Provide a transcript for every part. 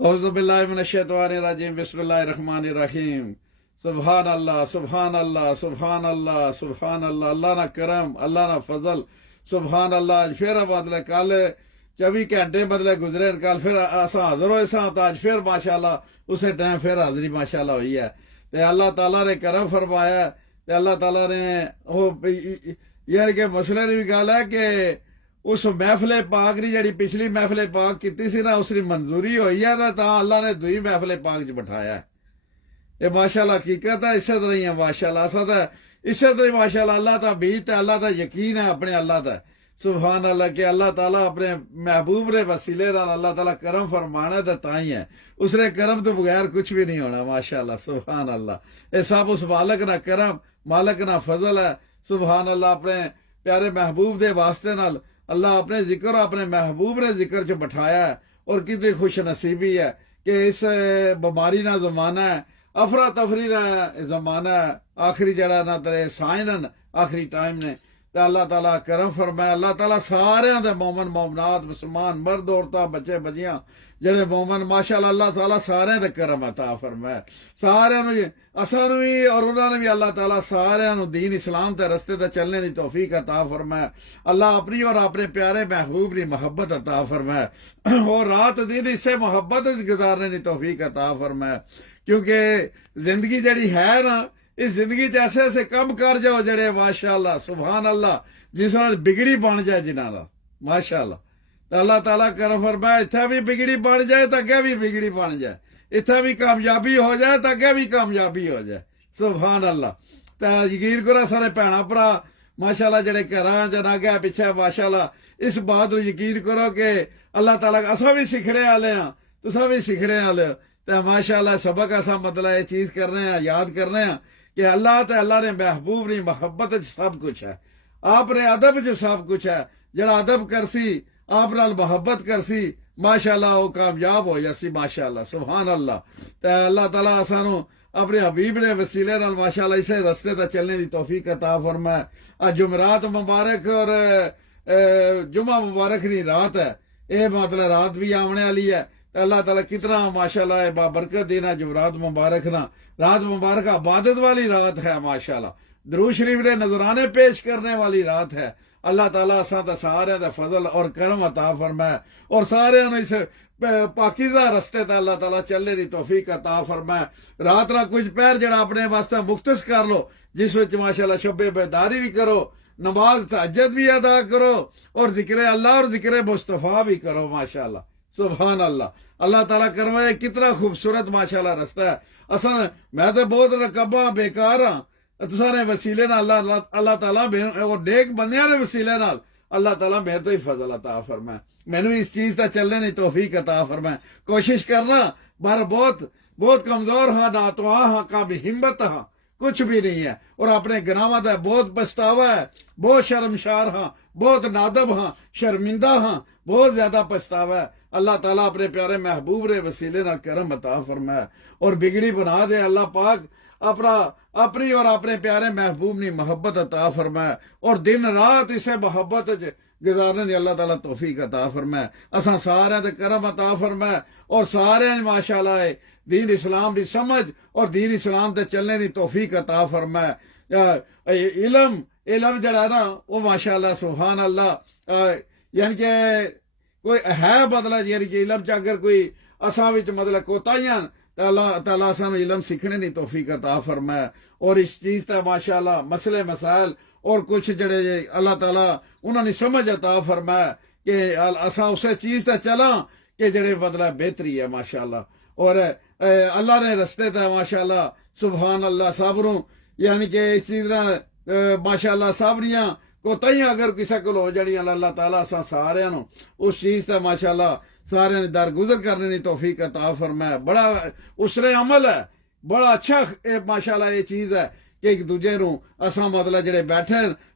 اعوذ باللہ من الشیطان الرجیم بسم اللہ الرحمن الرحیم سبحان اللہ سبحان اللہ سبحان اللہ سبحان اللہ اللہ نہ کرم اللہ نہ فضل سبحان اللہ اج پھر بدلے کل 24 گھنٹے بدلے گزرے کل پھر اساں حاضر ہوئے ساں تو اج پھر ماشاءاللہ اسی ٹائم پھر حاضری ماشاءاللہ ہوئی ہے تے اللہ تعالیٰ نے کرم فرمایا تے اللہ تعالیٰ نے یعنی کہ مسئلے کی بھی گل ہے کہ اس محفل پاک کی جڑی پچھلی محفل پاک کی سی نا اس کی منظوری ہوئی ہے تو اللہ نے دوئی محفل پاک چ بٹھایا ہے یہ ماشاءاللہ حقیقت ہے اسی طرح ہی ہے ماشاءاللہ اسا تا اسی طرح ماشاءاللہ اللہ تا بیت ہے اللہ تا یقین ہے اپنے اللہ تا سبحان اللہ کہ اللہ تعالیٰ اپنے محبوب رے وسیلے نال اللہ تعالیٰ کرم فرمانا ہے تو ہی ہے اس نے کرم تو بغیر کچھ بھی نہیں ہونا ماشاءاللہ سبحان اللہ یہ سب اس مالک نہ کرم مالک نہ فضل ہے سبحان اللہ اپنے پیارے محبوب دے واسطے نال اللہ اپنے ذکر اپنے محبوب نے ذکر چ بٹھایا ہے اور کتنی خوش نصیبی ہے کہ اس بیماری نہ زمانہ ہے افراتفری نہ زمانہ ہے آخری جڑا نہ تیرے سائنن آخری ٹائم نے تو اللہ تعالیٰ کرم فرمایا اللہ تعالیٰ سارے دے مومن مومنات مسلمان مرد عورتاں بچے بچیاں جڑے مومن ماشاءاللہ اللہ تعالیٰ سارے دے کرم عطا فرمایا سارے اساں نوں بھی اور انہاں نے بھی اللہ تعالیٰ سارے نوں دین اسلام تے رستے تے چلنے دی توفیق عطا فرمایا اللہ اپنی اور اپنے پیارے محبوب دی محبت عطا فرمایا اور رات دن اسے محبت گزارنے دی توفیق عطا فرمایا کیونکہ زندگی جڑی ہے نا اس زندگی چ ایسے ایسے کم کر جاؤ جڑے ماشاءاللہ سبحان اللہ جس نال بگڑی بن جائے جنہاں دا ماشاءاللہ تو اللہ تعالیٰ کرم فرمایا اتھا بھی بگڑی بن جائے تو اگے بھی بگڑی بن جائے اتھا بھی کامیابی ہو جائے تو اگے بھی کامیابی ہو جائے سبحان اللہ تو یقین کرو سارے بھیڑاں بھرا ماشاءاللہ جڑے گھراں چ اگے پیچھے ماشاءاللہ اس بات کو یقین کرو کہ اللہ تعالیٰ اساں بھی سکھڑے والے ہاں تساں بھی سکھڑے والے تو ماشاءاللہ سبق ایسا مطلب یہ چیز کر رہے ہیں یاد کر رہے ہیں کہ اللہ نے محبوب نے محبت سب کچھ ہے آپ نے ادب چ سب کچھ ہے جڑا ادب کرسی آپ نال محبت کرسی ماشاءاللہ وہ کامیاب ہو جاسی ماشاءاللہ سبحان اللہ تو اللہ تعالیٰ سانو اپنے حبیب نے وسیلے نال ماشاءاللہ اسے رستے تے چلنے دی توفیق عطا فرمائے آج جمعرات مبارک اور جمعہ مبارک کی رات ہے یہ مطلب رات بھی آنے والی ہے اللہ تعالیٰ کتنا ماشاءاللہ بابرکت دینا جمعرات مبارک نا رات مبارک عبادت والی رات ہے ماشاءاللہ درود شریف نے نذرانے پیش کرنے والی رات ہے اللہ تعالیٰ اساں سارے دا فضل اور کرم عطا فرمائے اور سارے اس پاکیزہ رستے تے اللہ تعالیٰ چلنے دی توفیق عطا فرمائے رات را کچھ پیر جڑا اپنے واسطے مختص کر لو جس وچ ماشاءاللہ شب بیداری بھی کرو نماز تہجد بھی ادا کرو اور ذکر اللہ اور ذکر مصطفیٰ بھی کرو ماشاءاللہ سبحان اللہ اللہ تعالیٰ کروائے کتنا خوبصورت ماشاءاللہ رستہ ہے اساں میں تو بہت رقبہ بیکار ہاں تساں وسیلے نال اللہ تعالیٰ اور نیک بندیاں نے وسیلے نال اللہ تعالیٰ میرے تو ہی فضل عطا فرمائے مینوں اس چیز تے چلنے دی توفیق عطا فرمائے کوشش کرنا بار بہت کمزور ہاں ناتواں ہاں کام ہمت ہاں کچھ بھی نہیں ہے اور اپنے گناہاں دا بہت پچھتاوا ہے بہت شرمشار ہاں بہت نادب ہاں شرمندہ ہاں بہت زیادہ پچھتاوا ہے اللہ تعالیٰ اپنے پیارے محبوب رے وسیلے نہ کرم عطا فرمائے اور بگڑی بنا دے اللہ پاک اپنی اور اپنے پیارے محبوب نے محبت عطا فرمائے اور دن رات اسے محبت گزارنے دی اللہ تعالیٰ توفیق عطا فرمائے اساں سارے دے کرم عطا فرمائے اور سارے ماشاءاللہ دین اسلام دی سمجھ اور دین اسلام تے چلنے دی توفیق عطا فرمائے علم جڑا نا وہ ماشاءاللہ سبحان اللہ یعنی کہ کوئی ہے بدلا یعنی کہ علم چ اگر کوئی اساں وچ مطلب کوتاہیاں تو اللہ تعالیٰ سانو علم سیکھنے دی توفیق عطا فرمائے اور اس چیز تے ماشاءاللہ مسئلے مسائل اور کچھ جڑے اللہ تعالیٰ انہوں نے سمجھ عطا فرمائے کہ اساں اسے چیز تے چلاں کہ جڑے مطلب بہتری ہے ماشاءاللہ اور اللہ نے رستے تے ماشاءاللہ سبحان اللہ صبروں یعنی کہ اس چیز ماشاءاللہ صبریاں کوتاہیاں اگر کسی کو ہو جڑیاں اللہ تعالیٰ اساں سارے نوں اس چیز تے ماشاءاللہ سارے نے درگزر کرنے دی توفیق عطا فرمائے بڑا اسرے عمل ہے بڑا اچھا ماشاءاللہ یہ چیز ہے کہ ایک دوجے نوں اساں مطلب جڑے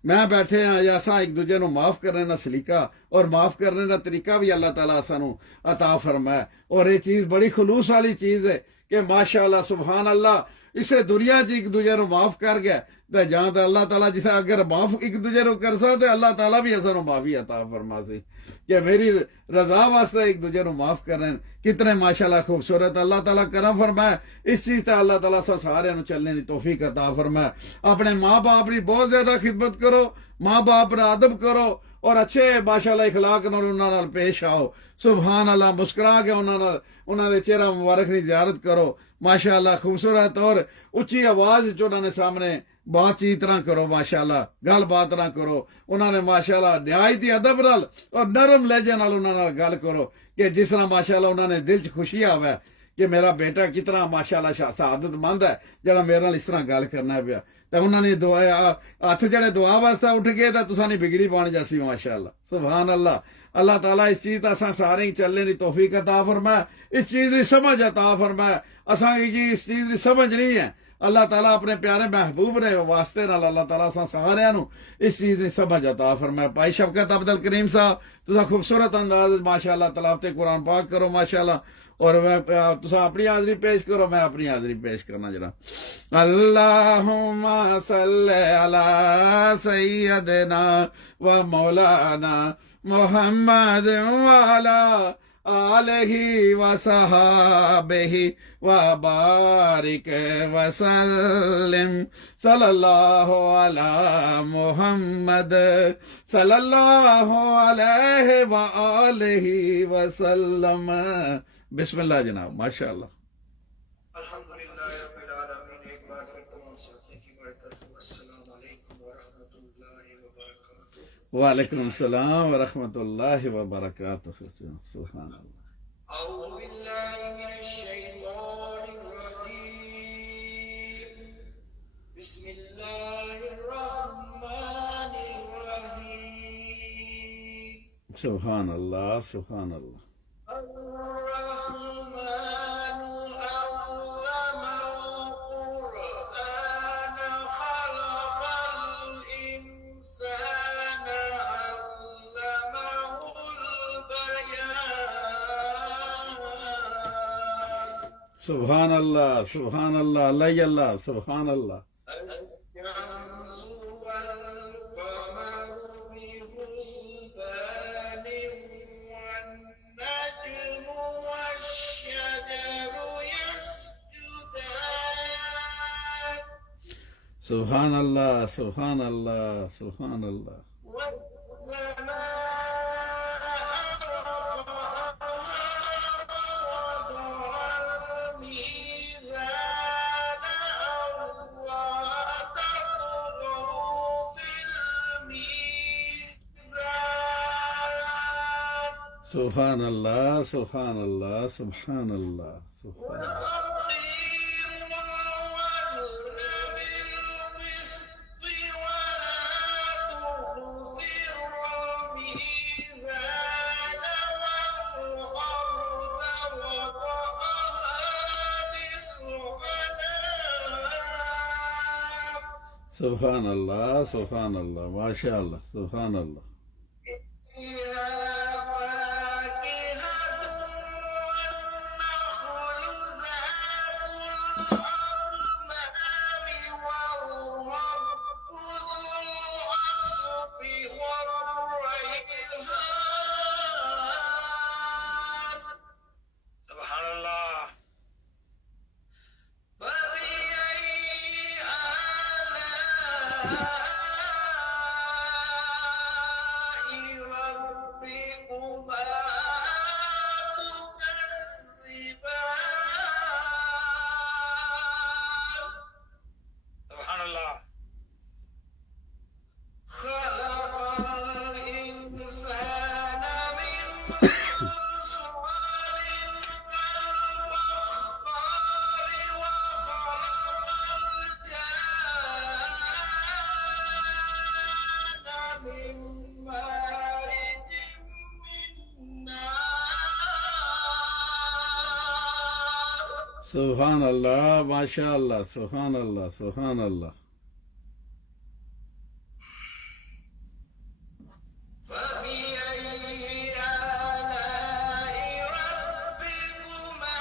میں بیٹھے ہاں یا اساں ایک دوجے نوں معاف کرنے دا سلیقہ اور معاف کرنے دا طریقہ بھی اللہ تعالیٰ اساں نوں عطا فرمائے اور یہ چیز بڑی خلوص والی چیز ہے کہ ماشاءاللہ سبحان اللہ اسے دنیا چ ایک دوجے نو معاف کر گیا تے جہاں تے اللہ تعالیٰ جسے اگر معاف ایک دوجے نو کر سا تے اللہ تعالیٰ بھی اساں نو معافی عطا فرما سی کہ میری رضا واسطے ایک دوجے نو معاف کرن کتنے ماشاءاللہ خوبصورت اللہ تعالیٰ کرم فرمائے اس چیز تے اللہ تعالیٰ سا سارے نو چلنے دی توفیق عطا فرمائے اپنے ماں باپ کی بہت زیادہ خدمت کرو ماں باپ کا ادب کرو اور اچھے ماشاءاللہ اخلاق نال انہاں نال پیش آؤ سبحان اللہ مسکرا کے انہاں دے چہرہ مبارک دی زیارت کرو ماشاءاللہ خوبصورت اور اچھی آواز انہاں نے سامنے بات چیت نہ کرو ماشاءاللہ گل بات نہ کرو انہاں نے ماشاءاللہ نہایت ادب نال اور نرم لہجے نال انہاں نال گل کرو کہ جس طرح ماشاءاللہ انہاں نے دل چ خوشی آوے کہ میرا بیٹا کتنا ماشاءاللہ سعادت مند ہے جڑا میرے نال اس طرح گل کرنا پیا تے انہاں نے دعا ہاتھ جڑے دعا واسطے اٹھ گئے تے تساں نہیں بگڑی پان جاسی ماشاءاللہ سبحان اللہ اللہ تعالیٰ اس چیز اساں سارے چلنے دی توفیق عطا فرمائے اس چیز دی سمجھ عطا فرمائے اساں کی اس چیز دی سمجھ نہیں ہے اللہ تعالیٰ اپنے پیارے محبوب نے واسطے نال اللہ تعالیٰ اساں سارے نو اس چیز دی سمجھ عطا فرمائے بھائی شفقت عبد الکریم صاحب تساں خوبصورت انداز ماشاءاللہ تلاوت قرآن پاک کرو ماشاءاللہ اور تساں اپنی حاضری پیش کرو میں اپنی حاضری پیش کرنا جناب اللہم صلی علی سیدنا و مولانا محمد وعلی آلہ و صحابہ و بارک وسلم صلی اللہ علی محمد صلی اللہ علیہ وآلہ وسلم بسم اللہ جناب ماشاءاللہ الحمدللہ رب العالمین ایک بار پھر تمام ساتھی کی بڑی طرف السلام علیکم ورحمۃ اللہ وبرکاتہ وعلیکم السلام ورحمۃ اللہ وبرکاتہ سبحان اللہ اعوذ باللہ من الشیطان الرجیم بسم اللہ الرحمن الرحیم سبحان اللہ سبحان اللہ الرحمن علم القرآن خلق الإنسان علمه البيان سبحان اللہ سبحان اللہ اللہ اللہ سبحان اللہ الشمس والقمر بحسبان والنجم والشجر يسجدان سبحان اللہ سبحان اللہ سبحان اللہ والسماء رفعها ووضع الميزان ألا تطغوا في الميزان سبحان اللہ سبحان اللہ سبحان اللہ سبحان اللہ وأقيموا الوزن بالقسط ولا تخسروا الميزان والأرض وضعها للأنام سبحان اللہ سبحان اللہ ماشاء اللہ سبحان اللہ فيها فاكهة والنخل ذات الأكمام والرب ذو العصف والريحان سبحان الله فبأي آلاء ربكما تكذبان سبحان الله خلق الإنسان من صلصال كالفخار وخلق الجان من مارج من نار سبحان اللہ ماشاء اللہ سبحان اللہ سبحان اللہ فبأي آلاء ربكما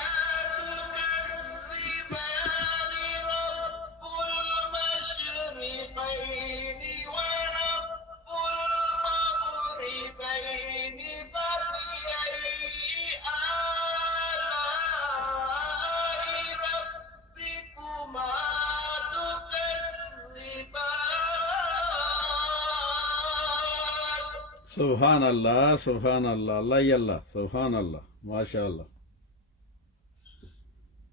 سبحان اللہ سبحان اللہ اللہ ہی اللہ سبحان اللہ ماشاء اللہ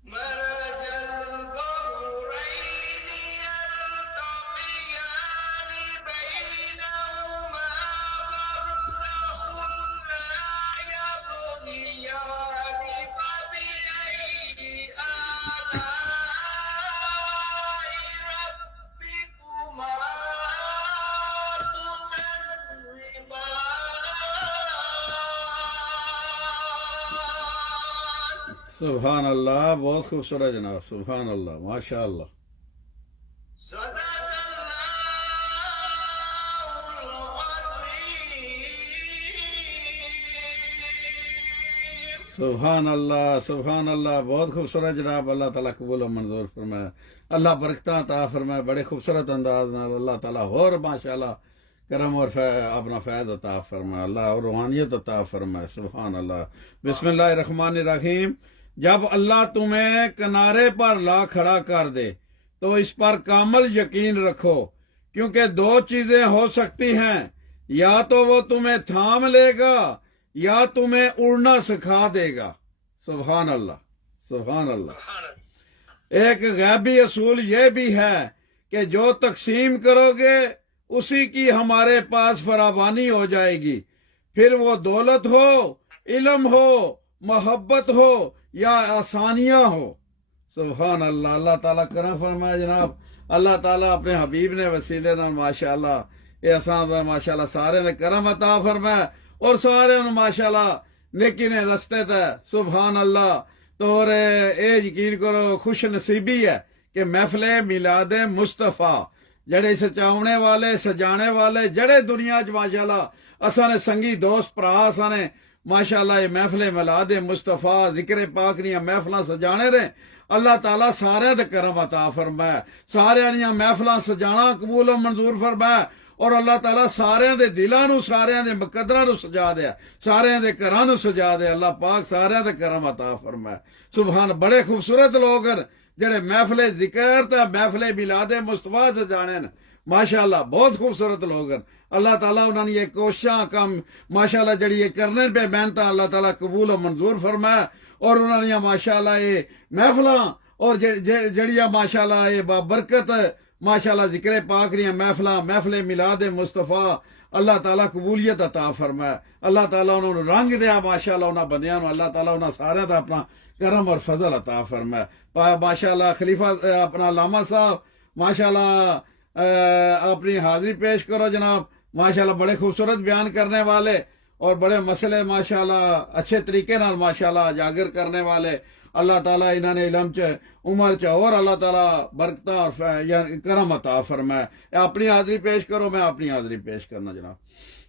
مرج البحرين يلتقيان بينهما برزخ لا يبغيان فبأي آلاء ربكما تكذبان سبحان اللہ بہت خوبصورت جناب سبحان اللہ ماشاء اللہ صدق الله العظيم سبحان اللہ بہت خوبصورت جناب اللہ تعالیٰ قبول و منظور فرمائے اللہ برکتاں عطا فرمائے بڑے خوبصورت انداز میں اللہ تعالیٰ اور ماشاءاللہ کرم اور اپنا فیض عطا فرمائے اللہ اور روحانیت عطا فرمائے سبحان اللہ بسم اللہ الرحمن الرحیم جب اللہ تمہیں کنارے پر لا کھڑا کر دے تو اس پر کامل یقین رکھو کیونکہ دو چیزیں ہو سکتی ہیں یا تو وہ تمہیں تھام لے گا یا تمہیں اڑنا سکھا دے گا سبحان اللہ سبحان اللہ سبحان اللہ ایک غیبی اصول یہ بھی ہے کہ جو تقسیم کرو گے اسی کی ہمارے پاس فراوانی ہو جائے گی پھر وہ دولت ہو علم ہو محبت ہو یا آسانیاں ہو سبحان اللہ اللہ تعالیٰ کرم فرمائے جناب اللہ تعالیٰ اپنے حبیب نے وسیلے نال ماشاءاللہ اے اساں دا ماشاءاللہ سارے نے کرم عطا فرمائے اور سارے نے ماشاءاللہ نیکی نے رستے تے سبحان اللہ تو اے یقین کرو خوش نصیبی ہے کہ محفل میلاد مصطفیٰ جڑے سچاونے والے سجانے والے جڑے دنیا چ ماشاءاللہ اساں نے سنگی دوست پرا اساں نے ماشاءاللہ یہ محفل میلاد مصطفیٰ ذکر پاک دیاں محفلاں سجانے رہے اللہ تعالیٰ سارے دے کرم عطا فرمائے سارے دیاں محفلاں سجانا قبول و منظور فرمائے اور اللہ تعالیٰ سارے دے دلاں نو سارے دے مقدراں نو سجا دے سارے دے گھراں نو سجا دے اللہ پاک سارے دے کرم عطا فرمائے سبحان بڑے خوبصورت لوگ جڑے محفل ذکر تے محفل میلاد مصطفیٰ سجانے نے ماشاءاللہ بہت خوبصورت لوگ ہیں اللہ تعالیٰ انہوں نے یہ کوششاں کم ماشاءاللہ جڑی یہ کرنے پہ محنتاں اللہ تعالیٰ قبول و منظور فرمائے اور انہوں نے ماشاءاللہ یہ محفلاں اور جڑیاں ماشاءاللہ یہ بابرکت ماشاءاللہ ذکر پاک رہی محفلاں محفل میلاد مصطفیٰ اللہ تعالیٰ قبولیت عطا فرمائے اللہ تعالیٰ انہوں نے رنگ دیا ماشاءاللہ انہاں بندیاں نو اللہ تعالیٰ انہاں سارے دا اپنا کرم اور فضل عطا فرمائے ماشاءاللہ خلیفہ اپنا علامہ صاحب ماشاءاللہ اپنی حاضری پیش کرو جناب ماشاءاللہ بڑے خوبصورت بیان کرنے والے اور بڑے مسئلے ماشاءاللہ اچھے طریقے نال ماشاءاللہ اجاگر کرنے والے اللہ تعالیٰ انہوں نے علم چ عمر چ اور اللہ تعالیٰ برکتاں اور کرم عطا فرمائے اپنی حاضری پیش کرو میں اپنی حاضری پیش کرنا جناب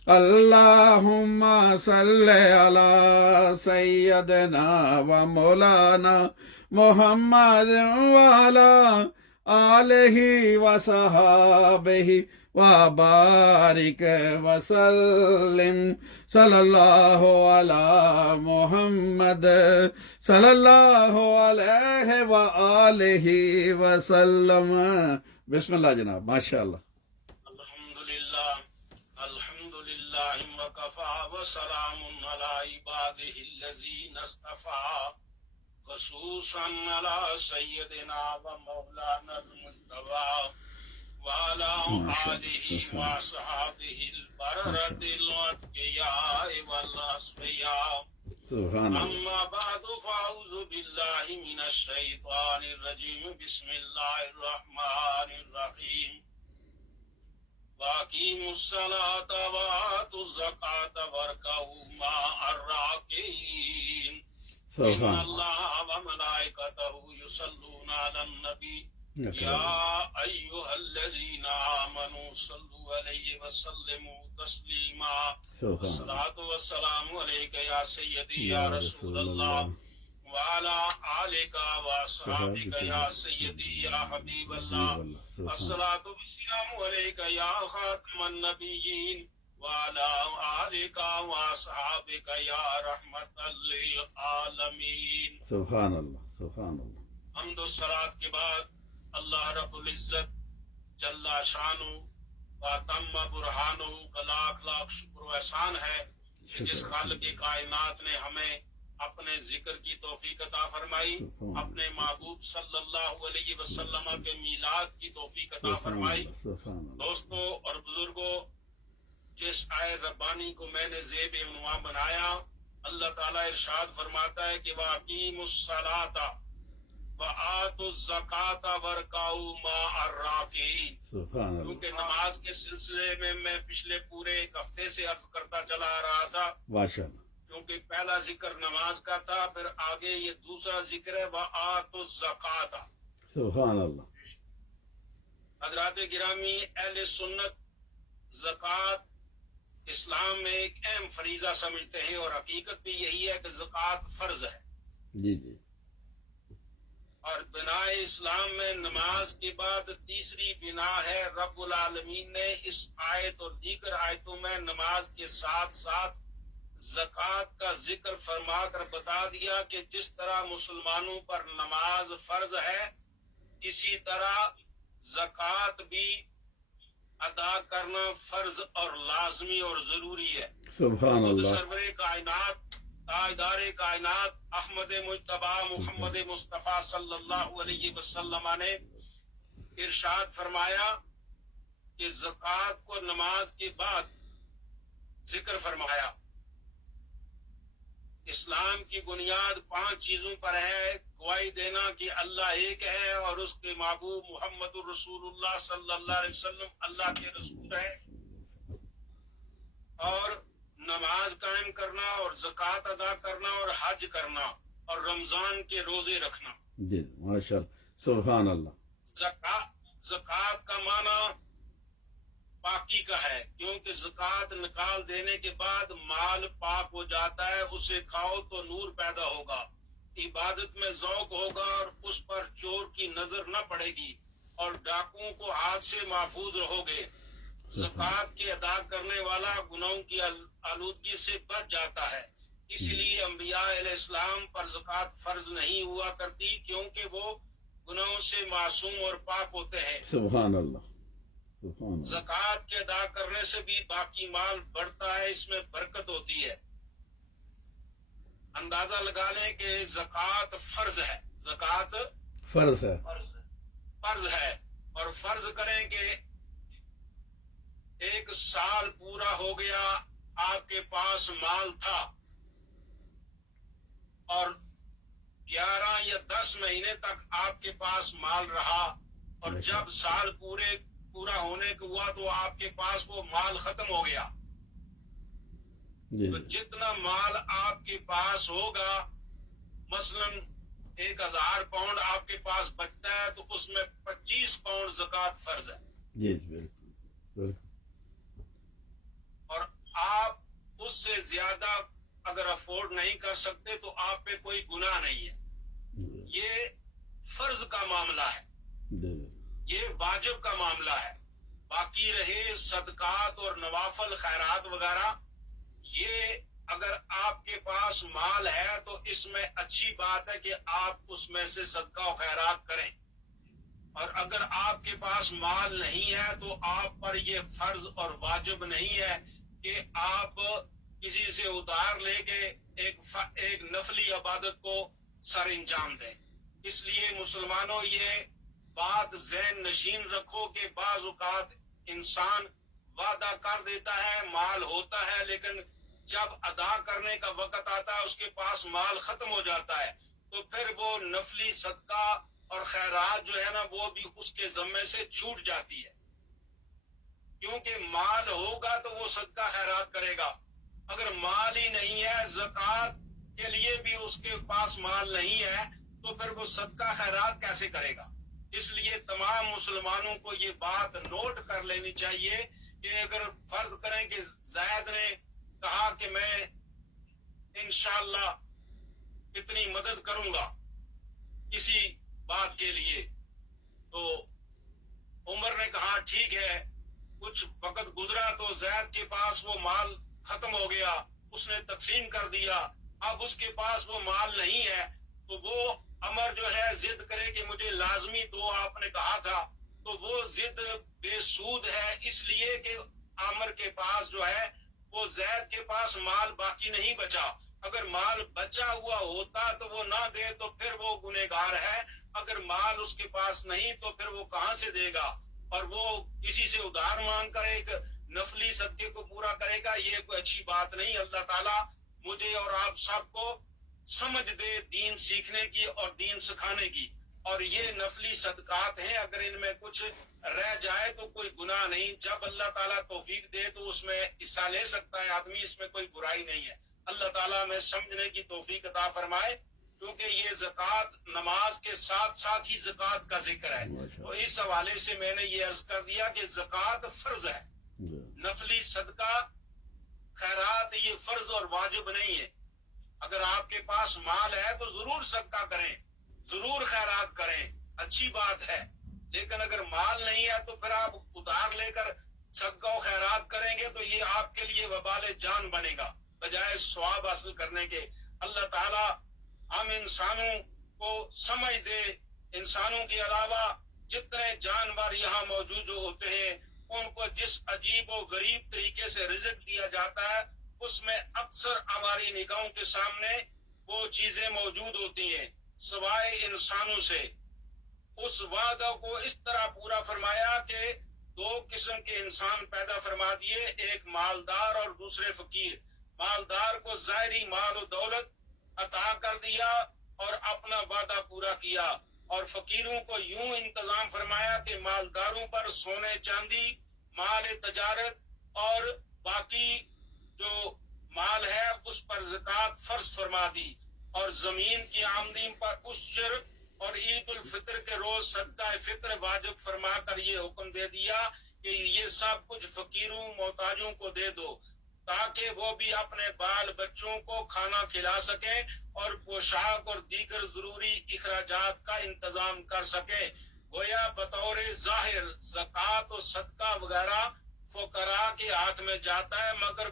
اللہم صلی علی سیدنا و مولانا محمد وعلی آلہ و صحابہ وبارک وسلم صلی اللہ علی محمد صلی اللہ علیہ وآلہ وسلم بسم اللہ جناب ماشاءاللہ الحمدللہ وکفا وسلام علی عبادہ الذین اصطفى خصوصا علی سیدنا و مولانا المجتبی وعلى آلہ وصحابہ البررۃ الاتقیاء والاصفیاء سبحان اللہ اما بعد فاعوذ باللہ من الشیطان الرجیم بسم اللہ الرحمن الرحیم وَأَقِيمُوا الصَّلَاةَ وَآتُوا الزَّكَاةَ وَارْكَعُوا مَعَ الرَّاكِعِينَ إِنَّ اللَّهَ وَمَلَائِكَتَهُ يُصَلُّونَ عَلَى النَّبِيِّ يَا أَيُّهَا الَّذِينَ آمَنُوا صَلُّوا عَلَيْهِ وَسَلِّمُوا تَسْلِيمًا الصَّلَاةُ وَالسَّلَامُ عَلَيْكَ يَا سَيِّدِي يَا رَسُولَ اللَّهِ وعلى آلك وأصحابك يا سيدي يا حبيب الله الصلاة والسلام عليك يا خاتم النبيين وعلى آلك وأصحابك يا رحمة للعالمين سبحان اللہ سبحان اللہ حمد و صلاة کے بعد اللہ رب العزت جل شانو وَأَتَمَّ بُرْهَانُهُ کا لاکھ لاکھ شکر و احسان ہے کہ جس خالق کائنات نے ہمیں اپنے ذکر کی توفیق عطا فرمائی، اپنے محبوب صلی اللہ علیہ وسلم کے میلاد کی توفیق عطا فرمائی۔ دوستوں اور بزرگوں، جس آئے ربانی کو میں نے زیب عنوان بنایا، اللہ تعالیٰ ارشاد فرماتا ہے کہ وَأَقِیمُوا الصَّلَاةَ وَآتُوا الزَّکَاةَ وَارْکَعُوا مَعَ الرَّاکِعِینَ۔ کیونکہ نماز کے سلسلے میں پچھلے پورے ایک ہفتے سے عرض کرتا چلا آ رہا تھا، کیونکہ پہلا ذکر نماز کا تھا، پھر آگے یہ دوسرا ذکر ہے وَآتُوا الزَّکَاةَ۔ سبحان اللہ۔ حضرات گرامی، اہل سنت زکوٰۃ اسلام میں ایک اہم فریضہ سمجھتے ہیں، اور حقیقت بھی یہی ہے کہ زکوٰۃ فرض ہے۔ جی جی۔ اور بنا اسلام میں نماز کے بعد تیسری بنا ہے، رب العالمین نے اس آیت اور دیگر آیتوں میں نماز کے ساتھ ساتھ زکوٰۃ کا ذکر فرما کر بتا دیا کہ جس طرح مسلمانوں پر نماز فرض ہے، اسی طرح زکوٰۃ بھی ادا کرنا فرض اور لازمی اور ضروری ہے۔ سبحان اللہ۔ سرور کائنات، تاجدار کائنات احمد مجتبی محمد مصطفیٰ صلی اللہ علیہ وسلم نے ارشاد فرمایا کہ زکوٰۃ کو نماز کے بعد ذکر فرمایا۔ اسلام کی بنیاد 5 چیزوں پر ہے: گواہی دینا کہ اللہ ایک ہے اور اس کے محبوب محمد الرسول اللہ صلی اللہ علیہ وسلم اللہ کے رسول ہیں، اور نماز قائم کرنا اور زکوٰۃ ادا کرنا اور حج کرنا اور رمضان کے روزے رکھنا۔ جی ماشاء اللہ، سبحان اللہ۔ زکوٰۃ کا معنی پاکی کا ہے، کیونکہ زکوٰۃ نکال دینے کے بعد مال پاک ہو جاتا ہے، اسے کھاؤ تو نور پیدا ہوگا، عبادت میں ذوق ہوگا، اور اس پر چور کی نظر نہ پڑے گی، اور ڈاکوؤں کو ہاتھ سے محفوظ رہو گے۔ زکوٰۃ کے ادا کرنے والا گناہوں کی آلودگی سے بچ جاتا ہے، اسی لیے انبیاء علیہ السلام پر زکوٰۃ فرض نہیں ہوا کرتی، کیونکہ وہ گناہوں سے معصوم اور پاک ہوتے ہیں۔ سبحان اللہ۔ زکوٰۃ کے ادا کرنے سے بھی باقی مال بڑھتا ہے، اس میں برکت ہوتی ہے۔ اندازہ لگا لیں کہ زکوٰۃ فرض ہے، زکوٰۃ فرض ہے، فرض ہے، اور فرض کریں کہ ایک سال پورا ہو گیا، آپ کے پاس مال تھا، اور 11 یا 10 مہینے تک آپ کے پاس مال رہا، اور جب سال پورا ہونے کو ہوا تو آپ کے پاس وہ مال ختم ہو گیا۔ تو جتنا مال آپ کے پاس ہوگا، مثلا 1000 پاؤنڈ آپ کے پاس بچتا ہے، تو اس میں 25 پاؤنڈ زکوٰۃ فرض ہے۔ جی بالکل بالکل۔ اور آپ اس سے زیادہ اگر افورڈ نہیں کر سکتے تو آپ پہ کوئی گناہ نہیں ہے۔ یہ فرض کا معاملہ ہے، یہ واجب کا معاملہ ہے۔ باقی رہے صدقات اور نوافل خیرات وغیرہ، یہ اگر آپ کے پاس مال ہے تو اس میں اچھی بات ہے کہ آپ اس میں سے صدقہ و خیرات کریں، اور اگر آپ کے پاس مال نہیں ہے تو آپ پر یہ فرض اور واجب نہیں ہے کہ آپ کسی سے ادھار لے کے ایک نفلی عبادت کو سر انجام دیں۔ اس لیے مسلمانوں یہ بات ذہن نشین رکھو کہ بعض اوقات انسان وعدہ کر دیتا ہے، مال ہوتا ہے، لیکن جب ادا کرنے کا وقت آتا ہے اس کے پاس مال ختم ہو جاتا ہے، تو پھر وہ نفلی صدقہ اور خیرات جو ہے نا، وہ بھی اس کے ذمے سے چھوٹ جاتی ہے۔ کیونکہ مال ہوگا تو وہ صدقہ خیرات کرے گا، اگر مال ہی نہیں ہے، زکوٰۃ کے لیے بھی اس کے پاس مال نہیں ہے، تو پھر وہ صدقہ خیرات کیسے کرے گا؟ اس لیے تمام مسلمانوں کو یہ بات نوٹ کر لینی چاہیے کہ اگر فرض کریں کہ زید نے کہا کہ میں انشاءاللہ اتنی مدد کروں گا کسی بات کے لیے، تو عمر نے کہا ٹھیک ہے، کچھ وقت گزرا تو زید کے پاس وہ مال ختم ہو گیا، اس نے تقسیم کر دیا، اب اس کے پاس وہ مال نہیں ہے، تو وہ عمر جو ہے ضد کرے کہ مجھے لازمی دو، آپ نے کہا تھا، تو وہ ضد بے سود ہے، اس لیے کہ عامر کے پاس جو ہے وہ زید کے پاس مال باقی نہیں بچا. اگر مال بچا ہوا ہوتا تو وہ نہ دے تو پھر وہ گنہگار ہے. اگر مال اس کے پاس نہیں تو پھر وہ کہاں سے دے گا؟ اور وہ کسی سے ادھار مانگ کر ایک نفلی صدقے کو پورا کرے گا، یہ کوئی اچھی بات نہیں. اللہ تعالیٰ مجھے اور آپ سب کو سمجھ دے دین سیکھنے کی اور دین سکھانے کی. اور یہ نفلی صدقات ہیں، اگر ان میں کچھ رہ جائے تو کوئی گناہ نہیں. جب اللہ تعالیٰ توفیق دے تو اس میں حصہ لے سکتا ہے آدمی، اس میں کوئی برائی نہیں ہے. اللہ تعالیٰ ہمیں سمجھنے کی توفیق عطا فرمائے، کیونکہ یہ زکوٰۃ نماز کے ساتھ ساتھ ہی زکوٰۃ کا ذکر ہے. تو اس حوالے سے میں نے یہ عرض کر دیا کہ زکوٰۃ فرض ہے، نفلی صدقہ خیرات یہ فرض اور واجب نہیں ہے. اگر آپ کے پاس مال ہے تو ضرور صدقہ کریں، ضرور خیرات کریں، اچھی بات ہے. لیکن اگر مال نہیں ہے تو پھر آپ ادھار لے کر صدقہ و خیرات کریں گے تو یہ آپ کے لیے وبال جان بنے گا بجائے ثواب حاصل کرنے کے. اللہ تعالیٰ ہم انسانوں کو سمجھ دے. انسانوں کے علاوہ جتنے جانور یہاں موجود ہوتے ہیں ان کو جس عجیب و غریب طریقے سے رزق دیا جاتا ہے اس میں اکثر ہماری نگاہوں کے سامنے وہ چیزیں موجود ہوتی ہیں سوائے انسانوں سے. اس وعدہ کو اس طرح پورا فرمایا کہ 2 قسم کے انسان پیدا فرما دیے، ایک مالدار اور دوسرے فقیر. مالدار کو ظاہری مال و دولت عطا کر دیا اور اپنا وعدہ پورا کیا، اور فقیروں کو یوں انتظام فرمایا کہ مالداروں پر سونے چاندی، مال تجارت اور باقی جو مال ہے اس پر زکوٰۃ فرض فرما دی، اور زمین کی آمدنی پر عشر اور عید الفطر کے روز صدقہ فطر واجب فرما کر یہ حکم دے دیا کہ یہ سب کچھ فقیروں محتاجوں کو دے دو تاکہ وہ بھی اپنے بال بچوں کو کھانا کھلا سکیں اور پوشاک اور دیگر ضروری اخراجات کا انتظام کر سکیں. گویا بطور ظاہر زکوٰۃ و صدقہ وغیرہ فقراء کے ہاتھ میں جاتا ہے، مگر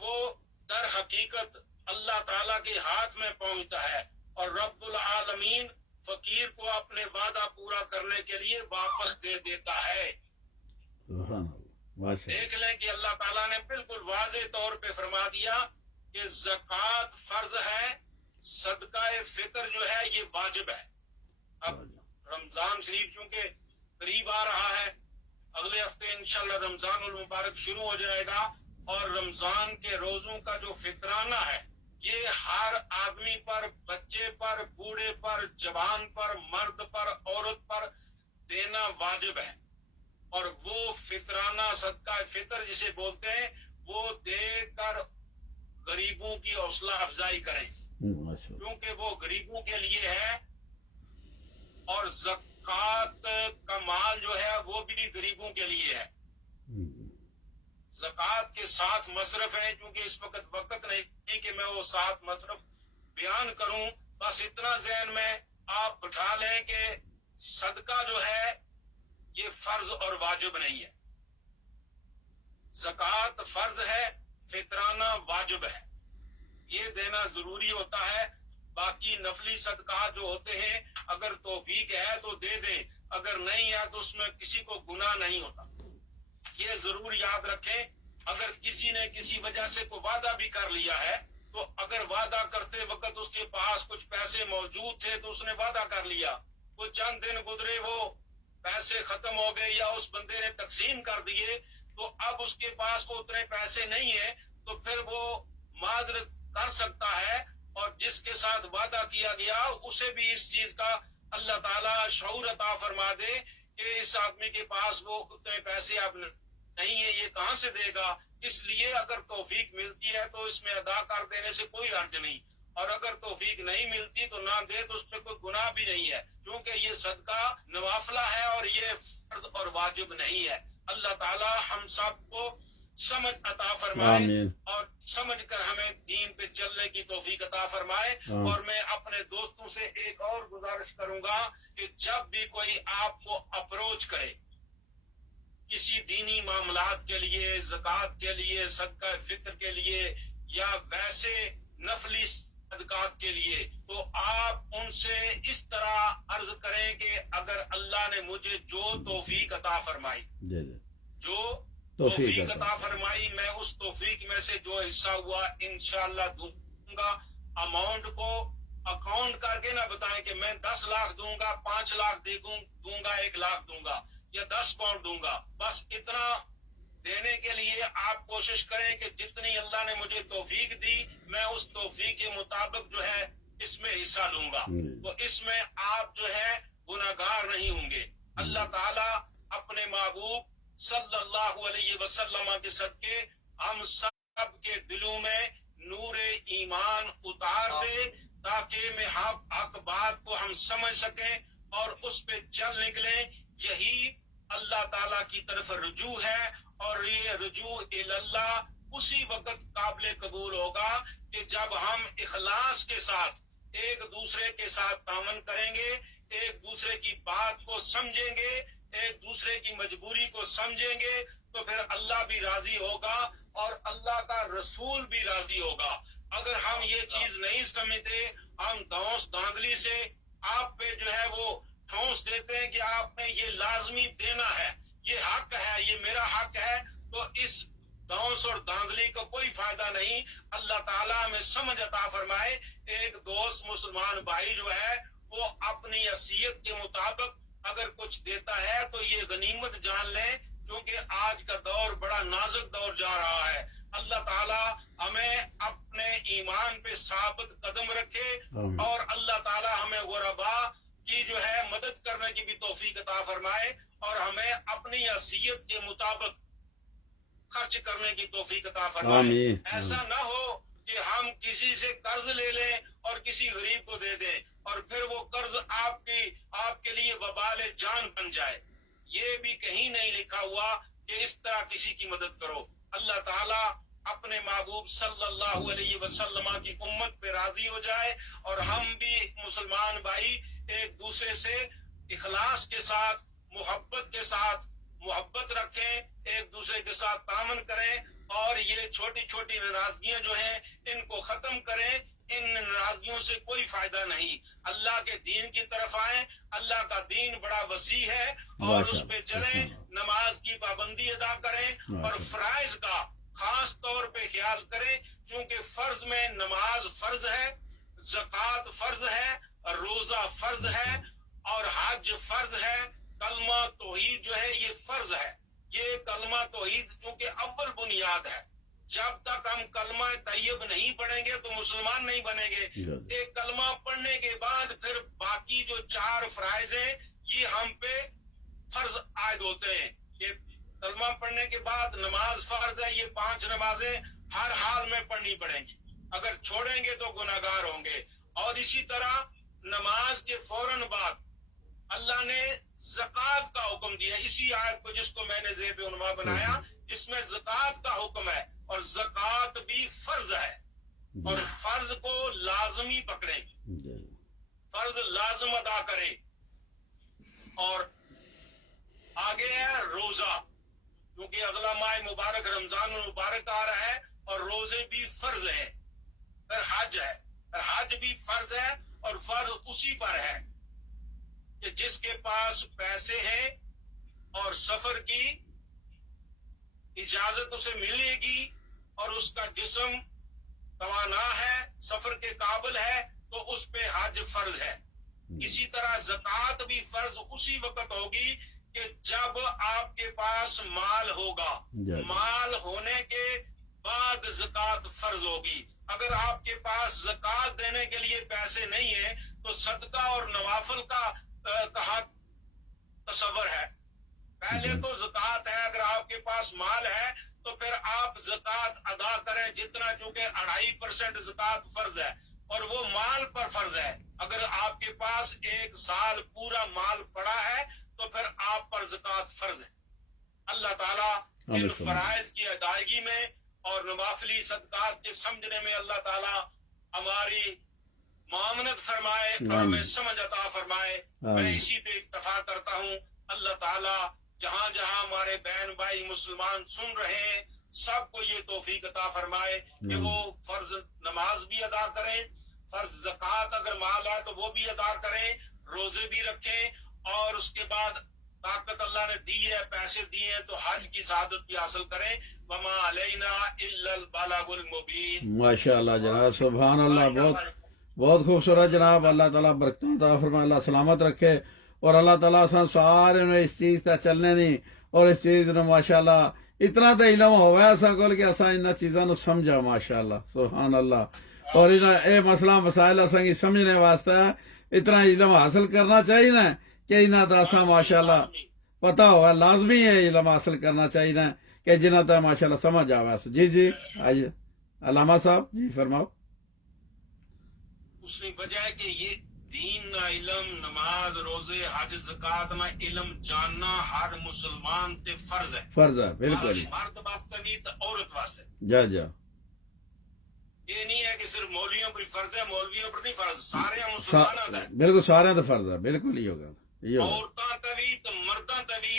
وہ در حقیقت اللہ تعالیٰ کے ہاتھ میں پہنچتا ہے، اور رب العالمین فقیر کو اپنے وعدہ پورا کرنے کے لیے واپس دے دیتا ہے. دیکھ لیں کہ اللہ تعالیٰ نے بالکل واضح طور پہ فرما دیا کہ زکوٰۃ فرض ہے، صدقہ فطر جو ہے یہ واجب ہے. اب رمضان شریف چونکہ قریب آ رہا ہے، اگلے ہفتے انشاءاللہ رمضان المبارک شروع ہو جائے گا، اور رمضان کے روزوں کا جو فطرانہ ہے یہ ہر آدمی پر، بچے پر، بوڑھے پر، جوان پر، مرد پر، عورت پر دینا واجب ہے. اور وہ فطرانہ صدقہ فطر جسے بولتے ہیں وہ دے کر غریبوں کی حوصلہ افزائی کریں، کیونکہ وہ غریبوں کے لیے ہے. اور زکوٰۃ کا مال جو ہے وہ بھی غریبوں کے لیے ہے. زکوٰۃ کے 7 مصرف ہیں، چونکہ اس وقت نہیں کہ میں وہ 7 مصرف بیان کروں. بس اتنا ذہن میں آپ بٹھا لیں کہ صدقہ جو ہے یہ فرض اور واجب نہیں ہے. زکوٰۃ فرض ہے، فطرانہ واجب ہے، یہ دینا ضروری ہوتا ہے. باقی نفلی صدقات جو ہوتے ہیں اگر توفیق ہے تو دے دیں، اگر نہیں ہے تو اس میں کسی کو گناہ نہیں ہوتا. یہ ضرور یاد رکھیں. اگر کسی نے کسی وجہ سے کوئی وعدہ بھی کر لیا ہے تو اگر وعدہ کرتے وقت اس کے پاس کچھ پیسے موجود تھے تو اس نے وعدہ کر لیا، وہ چند دن گزرے وہ پیسے ختم ہو گئے یا اس بندے نے تقسیم کر دیے تو اب اس کے پاس کو اتنے پیسے نہیں ہیں، تو پھر وہ معذرت کر سکتا ہے، اور جس کے ساتھ وعدہ کیا گیا اسے بھی اس چیز کا اللہ تعالیٰ شعور عطا فرما دے کہ اس آدمی کے پاس وہ اتنے پیسے اب نہیں ہے، یہ کہاں سے دے گا. اس لیے اگر توفیق ملتی ہے تو اس میں ادا کر دینے سے کوئی حرج نہیں، اور اگر توفیق نہیں ملتی تو نہ دے تو اس پہ کوئی گناہ بھی نہیں ہے، کیونکہ یہ صدقہ نوافلہ ہے اور یہ فرض اور واجب نہیں ہے. اللہ تعالیٰ ہم سب کو سمجھ عطا فرمائے اور سمجھ کر ہمیں دین پہ چلنے کی توفیق عطا فرمائے. اور میں اپنے دوستوں سے ایک اور گزارش کروں گا کہ جب بھی کوئی آپ کو اپروچ کرے کسی دینی معاملات کے لیے، زکوٰۃ کے لیے، صدقہ فطر کے لیے، یا ویسے نفلی صدقات کے لیے، تو آپ ان سے اس طرح عرض کریں کہ اگر اللہ نے مجھے جو توفیق عطا فرمائی، جی جی جو توفیق توفیق عطا عطا فرمائی، میں اس توفیق میں سے جو حصہ ہوا انشاءاللہ دوں گا۔ اماؤنٹ کو اکاؤنٹ کر کے نہ بتائیں کہ میں 10 لاکھ دوں گا، 5 لاکھ دوں گا، 1 لاکھ دوں گا یا 10 پاؤنڈ دوں گا، بس اتنا دینے کے لیے آپ کوشش کریں کہ جتنی اللہ نے مجھے توفیق دی میں اس توفیق کے مطابق جو ہے اس میں حصہ لوں گا، تو اس میں آپ جو ہے گناہگار نہیں ہوں گے۔ اللہ تعالیٰ اپنے محبوب صلی اللہ علیہ وسلم کے صدقے ہم سب کے دلوں میں نور ایمان اتار دے تاکہ میں حق بات کو ہم سمجھ سکیں اور اس پہ چل نکلیں۔ یہی اللہ تعالیٰ کی طرف رجوع ہے، اور یہ رجوع اللہ اسی وقت قابل قبول ہوگا کہ جب ہم اخلاص کے ساتھ ایک دوسرے کے ساتھ تعاون کریں گے، ایک دوسرے کی بات کو سمجھیں گے، ایک دوسرے کی مجبوری کو سمجھیں گے، تو پھر اللہ بھی راضی ہوگا اور اللہ کا رسول بھی راضی ہوگا۔ اگر ہم یہ چیز نہیں سمجھتے، ہم دھونس دھاندلی سے آپ پہ جو ہے وہ ٹھونس دیتے ہیں کہ آپ نے یہ لازمی دینا ہے، یہ حق ہے، یہ میرا حق ہے، تو اس دھونس اور دھاندلی کا کوئی فائدہ نہیں۔ اللہ تعالیٰ ہمیں سمجھ عطا فرمائے۔ ایک دوست مسلمان بھائی جو ہے وہ اپنی حیثیت کے مطابق اگر کچھ دیتا ہے تو یہ غنیمت جان لیں، کیونکہ آج کا دور بڑا نازک دور جا رہا ہے۔ اللہ تعالیٰ ہمیں اپنے ایمان پہ ثابت قدم رکھے، اور اللہ تعالیٰ ہمیں غربا کی جو ہے مدد کرنے کی بھی توفیق عطا فرمائے، اور ہمیں اپنی حیثیت کے مطابق خرچ کرنے کی توفیق عطا فرمائے۔ آمین۔ ایسا نہ ہو کہ ہم کسی سے قرض لے لیں اور کسی غریب کو دے دیں، اور پھر وہ قرض آپ کے لیے وبال جان بن جائے۔ یہ بھی کہیں نہیں لکھا ہوا کہ اس طرح کسی کی مدد کرو۔ اللہ تعالیٰ اپنے محبوب صلی اللہ علیہ وسلم کی امت پہ راضی ہو جائے، اور ہم بھی مسلمان بھائی ایک دوسرے سے اخلاص کے ساتھ محبت رکھیں، ایک دوسرے کے ساتھ تعاون کریں، اور یہ چھوٹی چھوٹی ناراضگیاں جو ہیں ان کو ختم کریں۔ ان ناراضگیوں سے کوئی فائدہ نہیں۔ اللہ کے دین کی طرف آئیں، اللہ کا دین بڑا وسیع ہے، اور اس پہ چلیں، نماز کی پابندی ادا کریں، اور فرائض کا خاص طور پہ خیال کریں، کیونکہ فرض میں نماز فرض ہے، زکوٰۃ فرض ہے، روزہ فرض ہے، اور حج فرض ہے، کلمہ توحید جو ہے یہ فرض ہے۔ یہ کلمہ توحید چونکہ اول بنیاد ہے، جب تک ہم کلمہ طیب نہیں پڑھیں گے تو مسلمان نہیں بنیں گے۔ ایک کلمہ پڑھنے کے بعد پھر باقی جو 4 فرائض ہیں یہ ہم پہ فرض عائد ہوتے ہیں۔ یہ کلمہ پڑھنے کے بعد نماز فرض ہے، یہ 5 نمازیں ہر حال میں پڑھنی پڑیں گی، اگر چھوڑیں گے تو گناہگار ہوں گے۔ اور اسی طرح نماز کے فوراً بعد اللہ نے زکوٰۃ کا حکم دیا، اسی آیت کو جس کو میں نے زیب عنوان بنایا، اس میں زکوٰۃ کا حکم ہے، اور زکوٰۃ بھی فرض ہے، اور فرض کو لازمی پکڑیں، فرض لازم ادا کریں۔ اور آگے ہے روزہ، کیونکہ اگلا ماہ مبارک رمضان المبارک آ رہا ہے، اور روزے بھی فرض ہیں۔ پھر حج ہے، پھر حج بھی فرض ہے، اور فرض اسی پر ہے کہ جس کے پاس پیسے ہیں اور سفر کی اجازت اسے ملے گی، اور اس کا جسم توانا ہے، سفر کے قابل ہے، تو اس پہ حج فرض ہے۔ اسی طرح زکوٰۃ بھی فرض اسی وقت ہوگی کہ جب آپ کے پاس مال ہوگا، مال ہونے کے بعد زکوٰۃ فرض ہوگی۔ اگر آپ کے پاس زکوٰۃ دینے کے لیے پیسے نہیں ہیں تو صدقہ اور نوافل کا کہاں تصور ہے؟ پہلے تو زکوٰۃ ہے، اگر آپ کے پاس مال ہے تو پھر آپ زکوٰۃ ادا کریں جتنا، چونکہ 2.5% زکوٰۃ فرض ہے، اور وہ مال پر فرض ہے۔ اگر آپ کے پاس 1 سال پورا مال پڑا ہے تو پھر آپ پر زکوٰۃ فرض ہے۔ اللہ تعالیٰ ان فرائض کی ادائیگی میں اور نوافلی صدقات کے سمجھنے میں اللہ تعالیٰ ہماری معاملت فرمائے اور ہمیں سمجھ عطا فرمائے۔ میں اسی پہ اکتفا کرتا ہوں۔ اللہ تعالیٰ جہاں جہاں ہمارے بہن بھائی مسلمان سن رہے ہیں سب کو یہ توفیق عطا فرمائے کہ وہ فرض نماز بھی ادا کریں، فرض زکوٰۃ اگر مال ہے تو وہ بھی ادا کریں، روزے بھی رکھیں، اور اس کے بعد طاقت اللہ نے دی ہے، پیسے دیے ہیں تو حج کی سعادت بھی حاصل کریں۔ وما علینا الا البلاغ المبین۔ ماشاء اللہ جناب، سبحان اللہ، بہت خوبصورت جناب۔ اللہ تعالیٰ برکت عطا فرمائے، اللہ سلامت رکھے، اور اللہ تعالیٰ سارے نے اس چیز تے چلنے نہیں، اور اس چیز نے ماشاءاللہ اتنا تو علم ہوا اساں کول کہ اساں ان چیزاں نو سمجھا، ماشاءاللہ سبحان اللہ، اور اے مسئلہ مسائل اساں کی سمجھنے واسطے اتنا علم حاصل کرنا چاہیے نا کہ انہاں دا اساں ماشاءاللہ پتہ ہوا، لازمی ہے علم حاصل کرنا چاہیے نا کہ جنہاں تے ماشاءاللہ سمجھ آوے۔ جی آئیے علامہ صاحب جی فرماؤ۔ اس کی وجہ ہے کہ یہ دین نہ علم، نماز روزے حج زکات نہ علم جاننا ہر مسلمان تے فرض ہے، فرض ہے بالکل، مرد واسطے بھی تے عورت واسطے۔ جا یہ نہیں ہے کہ صرف مولویوں پر فرض ہے، مولویوں پر نہیں فرض، سارے مسلمانوں کا ہے۔ بالکل سارے تو فرض ہے، بالکل ہی ہوگا، یہ ہوگا۔ عورتاں تے بھی تے مرداں تے بھی